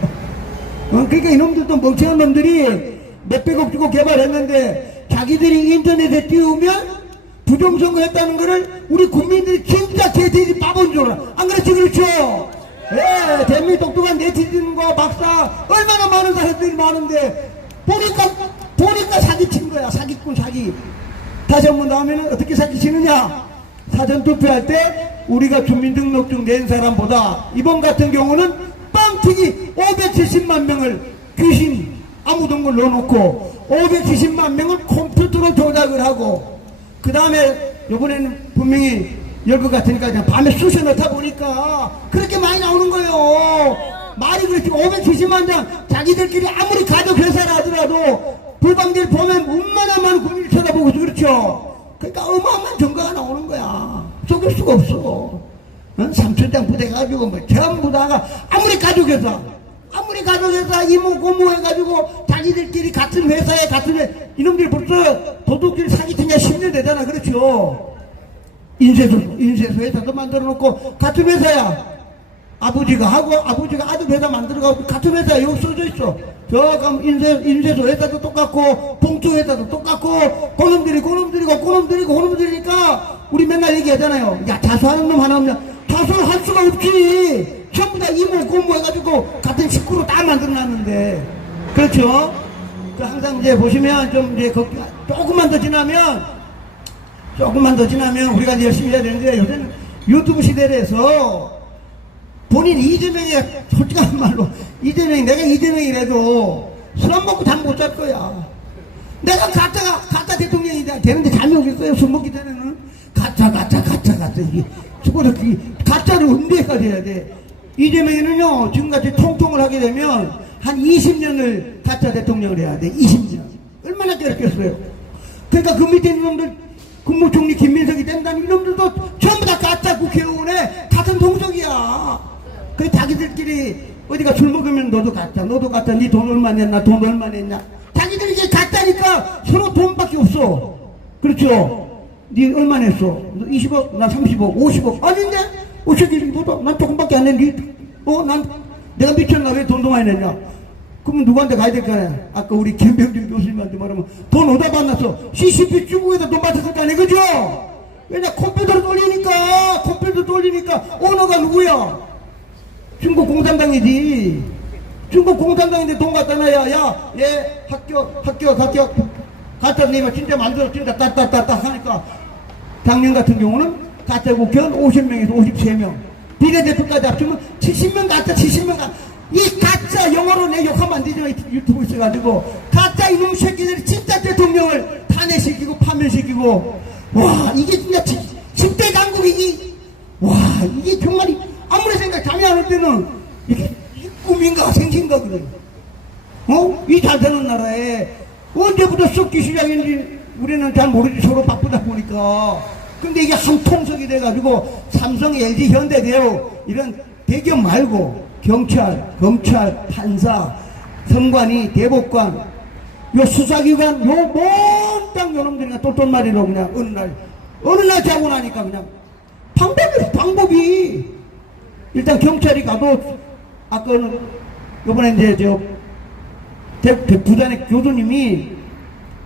그러니까 이놈들도 멍청한 놈들이 몇백억 주고 개발했는데 자기들이 인터넷에 띄우면 부정선거 했다는 거를 우리 국민들이 진짜 개돼지 바본 줄 알아. 안 그렇지? 그렇죠? 예, 대한민국 똑똑한 네티즌과 박사 얼마나 많은 사람들이 많은데 보니까 사기친 거야. 사기꾼 사기. 다시 한번 나오면 어떻게 사기치느냐? 사전투표할 때 우리가 주민등록증 낸 사람보다 이번 같은 경우는 뻥튀기 570만 명을 귀신 아무도 걸 넣어놓고 570만 명은 컴퓨터로 조작을 하고 그 다음에 이번에는 분명히 열 것 같으니까 그냥 밤에 쑤셔 넣다 보니까 그렇게 많이 나오는 거예요. 말이 그렇지. 570만 장 자기들끼리 아무리 가족 회사라 하더라도 불방들 보면 얼마나 많은 국민을 쳐다보고 있어. 그렇죠? 그러니까 어마어마한 증거가 나오는 거야. 속일 수가 없어. 3천장 부대 가지고 전부 다가 아무리 가족 회사 이모 고모 해가지고 자기들끼리 같은 회사에 이놈들이 벌써 도둑질 사기친 지 10년 되잖아. 그렇죠? 인쇄소 회사도 만들어 놓고 같은 회사야. 아버지가 아들 회사 만들어가고 같은 회사야. 여기 써져 있어. 저 가면 인쇄소 회사도 똑같고 봉투 회사도 똑같고 고놈들이니까 우리 맨날 얘기하잖아요. 야, 자수하는 놈 하나 없냐? 자수를 할 수가 없지. 전부 다 이모 고모 해가지고 같은 식구로 다 만들어놨는데. 그렇죠? 항상 이제 보시면 좀 이제 조금만 더 지나면 우리가 이제 열심히 해야 되는데 요새는 유튜브 시대라서 본인 이재명이 솔직한 말로 내가 이재명이라도 술 안 먹고 잠 못 잘 거야. 내가 가짜 대통령이 되는데 잠이 오겠 거예요. 술 먹기 전에는 가짜 이게 가짜를 은폐까지 해야 돼. 이재명이는요 지금같이 통통을 하게 되면 한 20년을 가짜 대통령을 해야 돼. 20년 얼마나 괴롭겠어요. 그러니까 그 밑에 있는 놈들 국무총리 김민석이 된다는 이놈들도 전부 다 가짜 국회의원에 같은 동석이야. 그래 자기들끼리 어디가 술 먹으면 너도 가짜 니 돈 얼마 냈나 자기들이 이게 가짜니까 서로 돈밖에 없어. 그렇죠? 니 얼마 냈어? 너 20억 나 30억 50억 아닌데? 어쩌기보다 난 조금밖에 안 냈니? 내가 미쳤나? 왜 돈도 많이 냈냐? 그러면 누구한테 가야 될 거 아니야? 아까 우리 김병준 교수님한테 말하면 돈 어디다 받았어? CCP 중국에다 돈 받았을 거 아니야? 그죠? 왜냐? 컴퓨터로 돌리니까 오너가 누구야? 중국 공산당이지. 중국 공산당인데 돈 갖다 놔야 얘 합격 갖다 내면 진짜 만들어 진짜 따따따따 하니까 작년 같은 경우는 가짜 국회의원 50명에서 53명 비례대표까지 합치면 70명 가짜 이 가짜 영어로 내 욕하면 안 되죠. 유튜브 있어가지고 가짜 이놈 새끼들이 진짜 대통령을 탄핵시키고 파면시키고 와 이게 진짜 10대 강국이 이게 정말 아무리 잠이 안 올 때는 이게 꿈인가 생신가 그래. 이 잘 되는 나라에 언제부터 썩기 시작인지 우리는 잘 모르지. 서로 바쁘다 보니까. 근데 이게 한 통속이 돼가지고 삼성, LG, 현대대우 이런 대기업 말고 경찰, 검찰, 판사, 선관위, 대법관, 요 수사기관, 요 몽땅 요놈들이 똘똘마리로 그냥 어느 날 자고 나니까 그냥 방법이 일단 경찰이 가도 아까는 요번에 이제 부산의 교수님이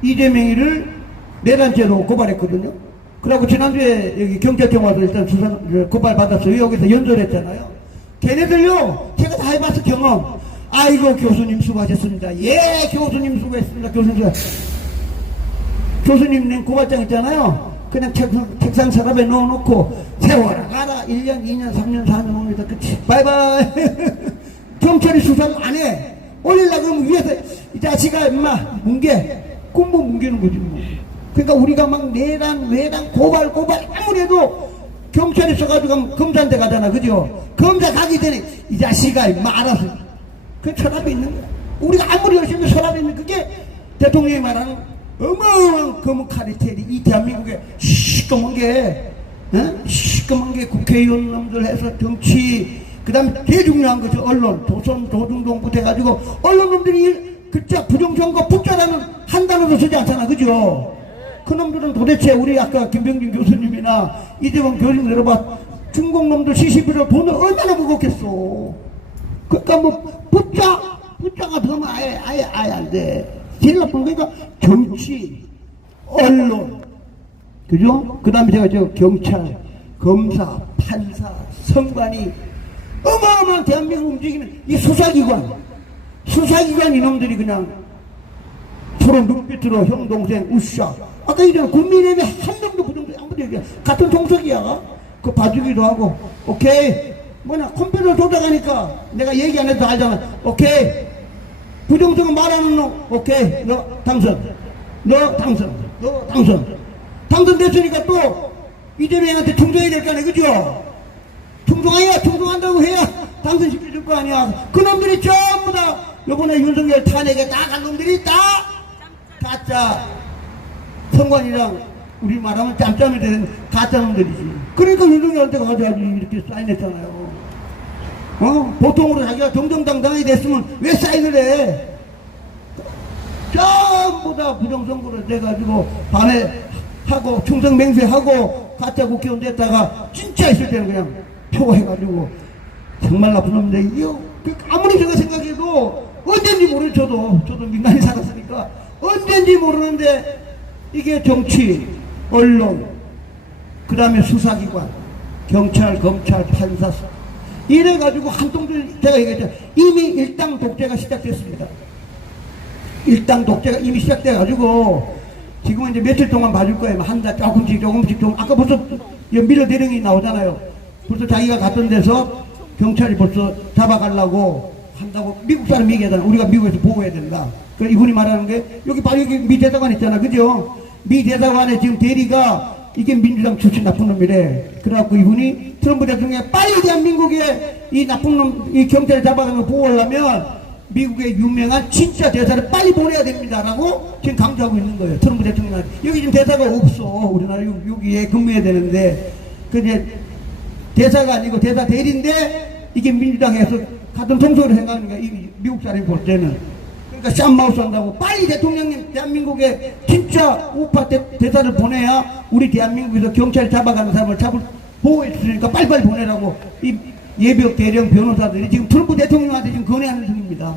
이재명이를 내란죄로 고발했거든요. 그리고 지난주에 여기 경찰청 와서 일단 고발 받았어요. 여기서 연설했잖아요. 걔네들요, 제가 다 해봤어, 경험. 아이고, 교수님 수고하셨습니다. 예, 교수님 수고했습니다. 교수님 고발장 있잖아요. 그냥 책상 서랍에 넣어놓고, 세워라, 가라. 1년, 2년, 3년, 4년, 5년, 끝이. 바이바이. 경찰이 수사를 안 해. 올리려고 하면 위에서, 이 자식아, 임마, 꾼보 뭉개는 거지, 뭐. 그러니까 우리가 막 내란, 외란, 고발, 아무리 해도 경찰이 써가지고 검사한테 가잖아. 그죠? 검사 가기 전에 이 자식아, 임마, 알아서. 그 서랍에 있는 거야. 우리가 아무리 열심히 서랍에 있는 그게 대통령이 말하는 어마어마한 검은 카리텔이 이 대한민국에 시꺼먼 게, 시꺼먼 게 국회의원 놈들 해서 정치, 그 다음에 제일 중요한 거죠. 언론, 조선, 조중동부터 해가지고 언론 놈들이 글자 부정선거 붙자라는 한 단어도 쓰지 않잖아. 그죠? 그 놈들은 도대체 우리 아까 김병진 교수님이나 이재원 교수님 들어봐. 중국 놈들 시시비로 돈을 얼마나 먹었겠어. 그러니까 뭐 붙자가 더면 아예 안 돼. 제일 나쁜 거니까 정치, 언론, 그죠? 그 다음에 제가 경찰, 검사, 판사, 선관위, 어마어마한 대한민국을 움직이는 이 수사기관 이놈들이 그냥 서로 눈빛으로 형, 동생, 우샤. 아까 이런 국민의힘에 한 명도 부정도 아무도 얘기해. 같은 종석이야. 그거 봐주기도 하고, 오케이. 컴퓨터 조작하니까 내가 얘기 안 해도 알잖아. 오케이. 부정선거 말하는 놈, 오케이. 너 당선. 당선됐으니까 또 이재명한테 충성해야 될 거 아니야. 그죠? 충성한다고 해야 당선시켜줄 거 아니야. 그 놈들이 전부 다 요번에 윤석열 탄핵에 나간 놈들이 다 가짜 선관이랑 우리 말하면 짬짬이 되는 가짜 놈들이지. 그러니까 윤석열한테 가져가지고 이렇게 사인했잖아요. 보통으로 자기가 정정당당하게 됐으면 왜 사인을 해? 전부 다 부정선거를 돼가지고 반해하고 충성맹세하고 가짜 국회의원 됐다가 진짜 있을 때는 그냥 표해가지고 정말 나쁜 놈인데 이거 아무리 제가 생각해도 언젠지 모르죠. 저도 민간인 살았으니까 언젠지 모르는데 이게 정치, 언론, 그 다음에 수사기관, 경찰, 검찰, 판사 이래가지고 한동들 제가 얘기했죠. 이미 일당 독재가 시작됐습니다. 일당 독재가 이미 시작돼가지고 지금은 이제 며칠 동안 봐줄 거예요. 한 달 조금씩 아까 벌써 연비료 대령이 나오잖아요. 벌써 자기가 갔던 데서 경찰이 벌써 잡아가려고 한다고 미국 사람이 얘기하잖아. 우리가 미국에서 보호해야 된다. 그래서 이분이 말하는 게 여기 바로 여기 미 대사관 있잖아. 그죠? 미 대사관에 지금 대리가 이게 민주당 출신 나쁜 놈이래. 그래갖고 이분이 트럼프 대통령이 빨리 대한민국에 이 나쁜 놈, 이 경찰을 잡아가는 거 보호하려면 미국의 유명한 진짜 대사를 빨리 보내야 됩니다라고 지금 강조하고 있는 거예요. 트럼프 대통령한테. 여기 지금 대사가 없어. 우리나라 여기에 근무해야 되는데. 근데 대사가 아니고 대사 대리인데 이게 민주당에서 같은 통속으로 생각하는 거야. 이 미국 사람이 볼 때는. 그러니까 쌈마우스 한다고 빨리 대통령님 대한민국에 진짜 우파 대사를 보내야 우리 대한민국에서 경찰 잡아가는 사람을 보호했으니까 빨리빨리 보내라고 이 예비역 대령 변호사들이 지금 트럼프 대통령한테 지금 건의하는 중입니다.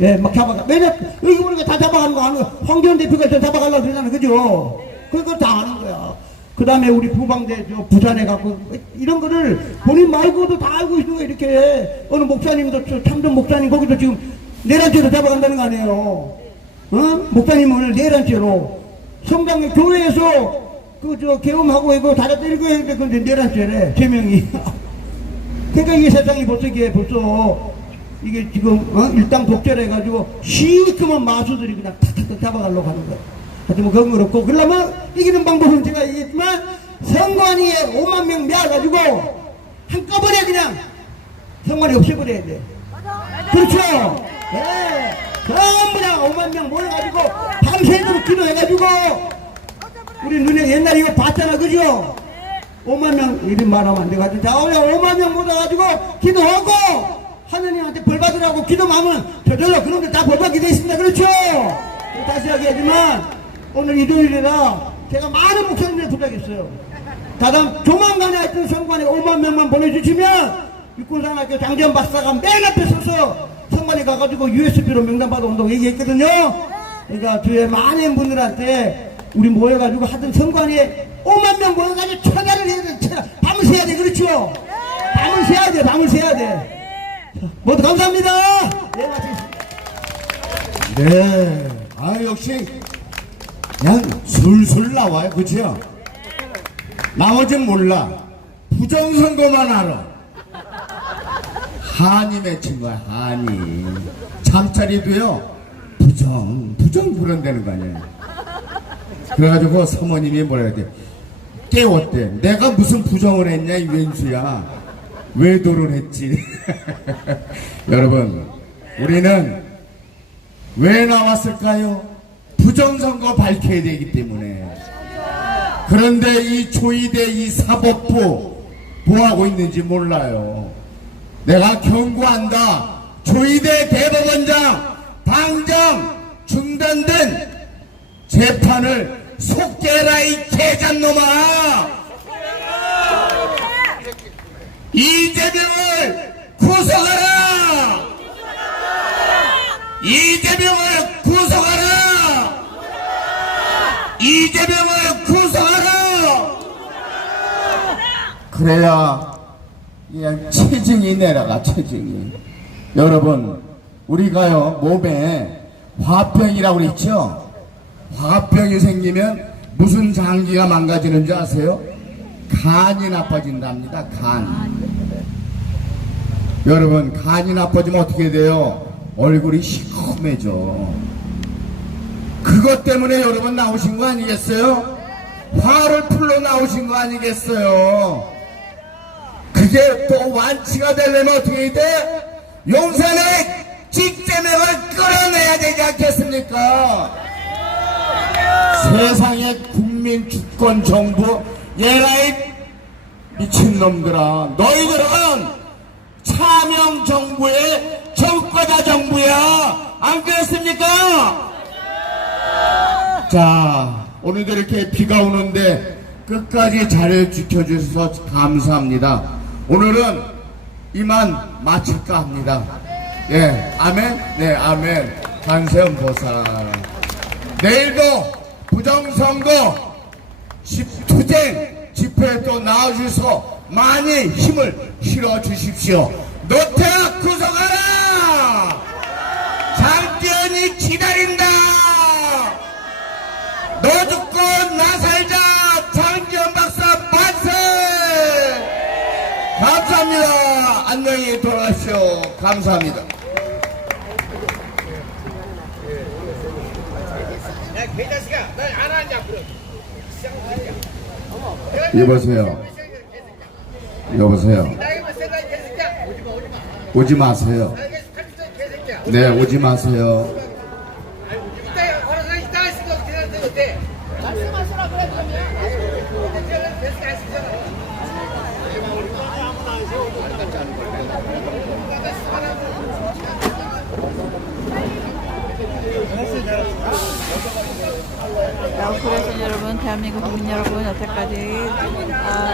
예, 막 잡아가. 왜냐, 여기 보니까 다 잡아가는 거 아는 거야. 황교안 대표가 저 잡아가려고 그러잖아. 그죠? 그걸 다 아는 거야. 그 다음에 우리 부방대 부산에 가고 이런 거를 본인 말고도 다 알고 있는 거야. 이렇게 어느 목사님도 참전 목사님 거기도 지금 내란죄로 잡아간다는 거 아니에요. 목사님 오늘 내란죄로 성당에 교회에서 계엄하고 이거 다다 때리고 했는데 근데 내란죄래 제명이. 그러니까 이게 세상이 벌써 이게 지금 일당 독재를 해가지고 시커먼 마수들이 그냥 탁탁탁 잡아가려고 하는 거야. 하여튼 뭐 그건 그렇고 그러려면 이기는 방법은 제가 얘기했지만 선관위에 5만 명 모아가지고 한꺼번에 그냥 선관위 없애버려야 돼. 그렇죠? 네. 전부 다 5만 명 모여가지고 밤새도록 기도해가지고 우리 눈에 옛날에 이거 봤잖아. 그죠? 5만 명 이름 말하면 안 돼가지고 자 5만 명 모여가지고 기도하고 하느님한테 벌 받으라고 기도만 하면 저절로 그놈들 다 벌 받게 돼 있습니다. 그렇죠? 다시 하겠지만 오늘 일요일이라 제가 많은 목사님들 부탁했어요. 다음 조만간에 하여튼 성관에 5만 명만 보내주시면 육군산학교 장재현 박사가 맨 앞에 서서 성관에 가가지고 USB로 명단 받아온다고 얘기했거든요. 그러니까 주위에 많은 분들한테 우리 모여가지고 하여튼 성관에 5만 명 모여가지고 천야를 해야 돼. 밤을 새야 돼. 그렇죠? 밤을 새야 돼. 밤을 새야 돼. 모두 감사합니다. 네, 마치겠습니다. 네. 역시 그냥 술술 나와요. 그치요? 나머지는 몰라. 부정선거만 알아. 한이 맺힌 거야. 한이. 잠자리도요. 부정 그런다는 거 아니에요. 그래가지고 사모님이 뭐라 해야 돼. 깨웠대. 내가 무슨 부정을 했냐 이 왼수야. 외도를 했지. 여러분 우리는 왜 나왔을까요? 부정선거 밝혀야 되기 때문에. 그런데 이 조이대 이 사법부 뭐하고 있는지 몰라요. 내가 경고한다. 조이대 대법원장 당장 중단된 재판을 속개라 이 개잡놈아. 이재명을 구속하라. 이재명을 구속하라. 이재명을 구속하라. 그래야 그냥 체증이 내려가. 체증이. 여러분 우리가요 몸에 화병이라고 그랬죠. 화병이 생기면 무슨 장기가 망가지는지 아세요? 간이 나빠진답니다. 간. 여러분 간이 나빠지면 어떻게 돼요? 얼굴이 시커매져. 그것 때문에 여러분 나오신 거 아니겠어요? 화를 풀러 나오신 거 아니겠어요? 그게 또 완치가 되려면 어떻게 돼? 용산의 직제명을 끌어내야 되지 않겠습니까? 세상의 국민 주권 정부 예라이 미친놈들아, 너희들은 차명 정부의 적과자 정부야. 안 그렇습니까? 자, 오늘도 이렇게 비가 오는데 끝까지 잘 지켜주셔서 감사합니다. 오늘은 이만 마칠까 합니다. 예, 아멘? 네, 아멘. 간세음보살. 내일도 부정선거 투쟁 집회에 또 나와주셔서 많이 힘을 실어주십시오. 노태우 구속하라! 장기현이 기다린다! 너 죽고 나 살자! 장기현 박사 만세! 감사합니다. 안녕히 돌아가십시오. 감사합니다. 여보세요. 여보세요. 오지 마세요. 네, 오지 마세요. 말씀하시라 그래 나우크레신 여러분, 대한민국 국민 여러분, 여태까지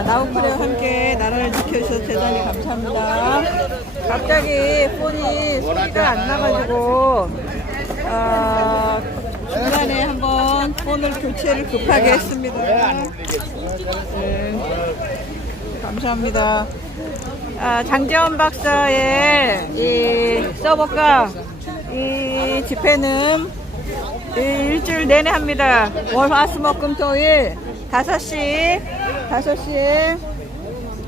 나우크레와 함께 나라를 지켜주셔서 대단히 감사합니다. 갑자기 폰이 소리가 안 나가지고 중간에 한번 폰을 교체를 급하게 했습니다. 네, 감사합니다. 장재원 박사의 이 서버가 이 집회는 일주일 내내 합니다. 월, 화, 수, 목, 금, 토, 일 5시에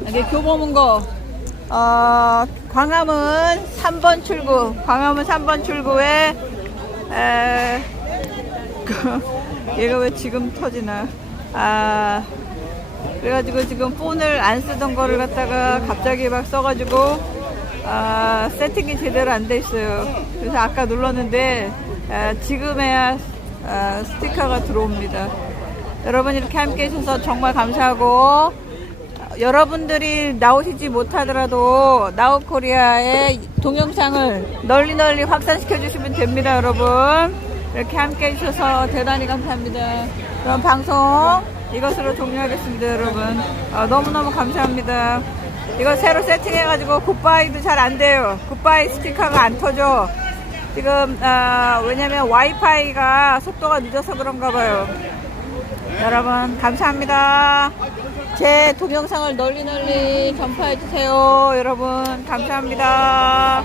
여기 교보문고 광화문 3번 출구, 광화문 3번 출구에 얘가 왜 지금 터지나. 그래가지고 지금 폰을 안 쓰던 거를 갖다가 갑자기 막 써가지고 세팅이 제대로 안 돼 있어요. 그래서 아까 눌렀는데 지금에야 스티커가 들어옵니다. 여러분 이렇게 함께 해주셔서 정말 감사하고, 여러분들이 나오시지 못하더라도 나우코리아의 동영상을 널리 확산시켜 주시면 됩니다. 여러분 이렇게 함께 해주셔서 대단히 감사합니다. 그럼 방송 이것으로 종료하겠습니다. 여러분 너무너무 감사합니다. 이거 새로 세팅해가지고 굿바이도 잘 안 돼요. 굿바이 스티커가 안 터져 지금. 왜냐면 와이파이가 속도가 늦어서 그런가 봐요. 여러분 감사합니다. 제 동영상을 널리 전파해 주세요. 여러분 감사합니다.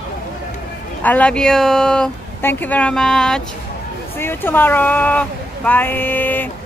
I love you. Thank you very much. See you tomorrow. Bye.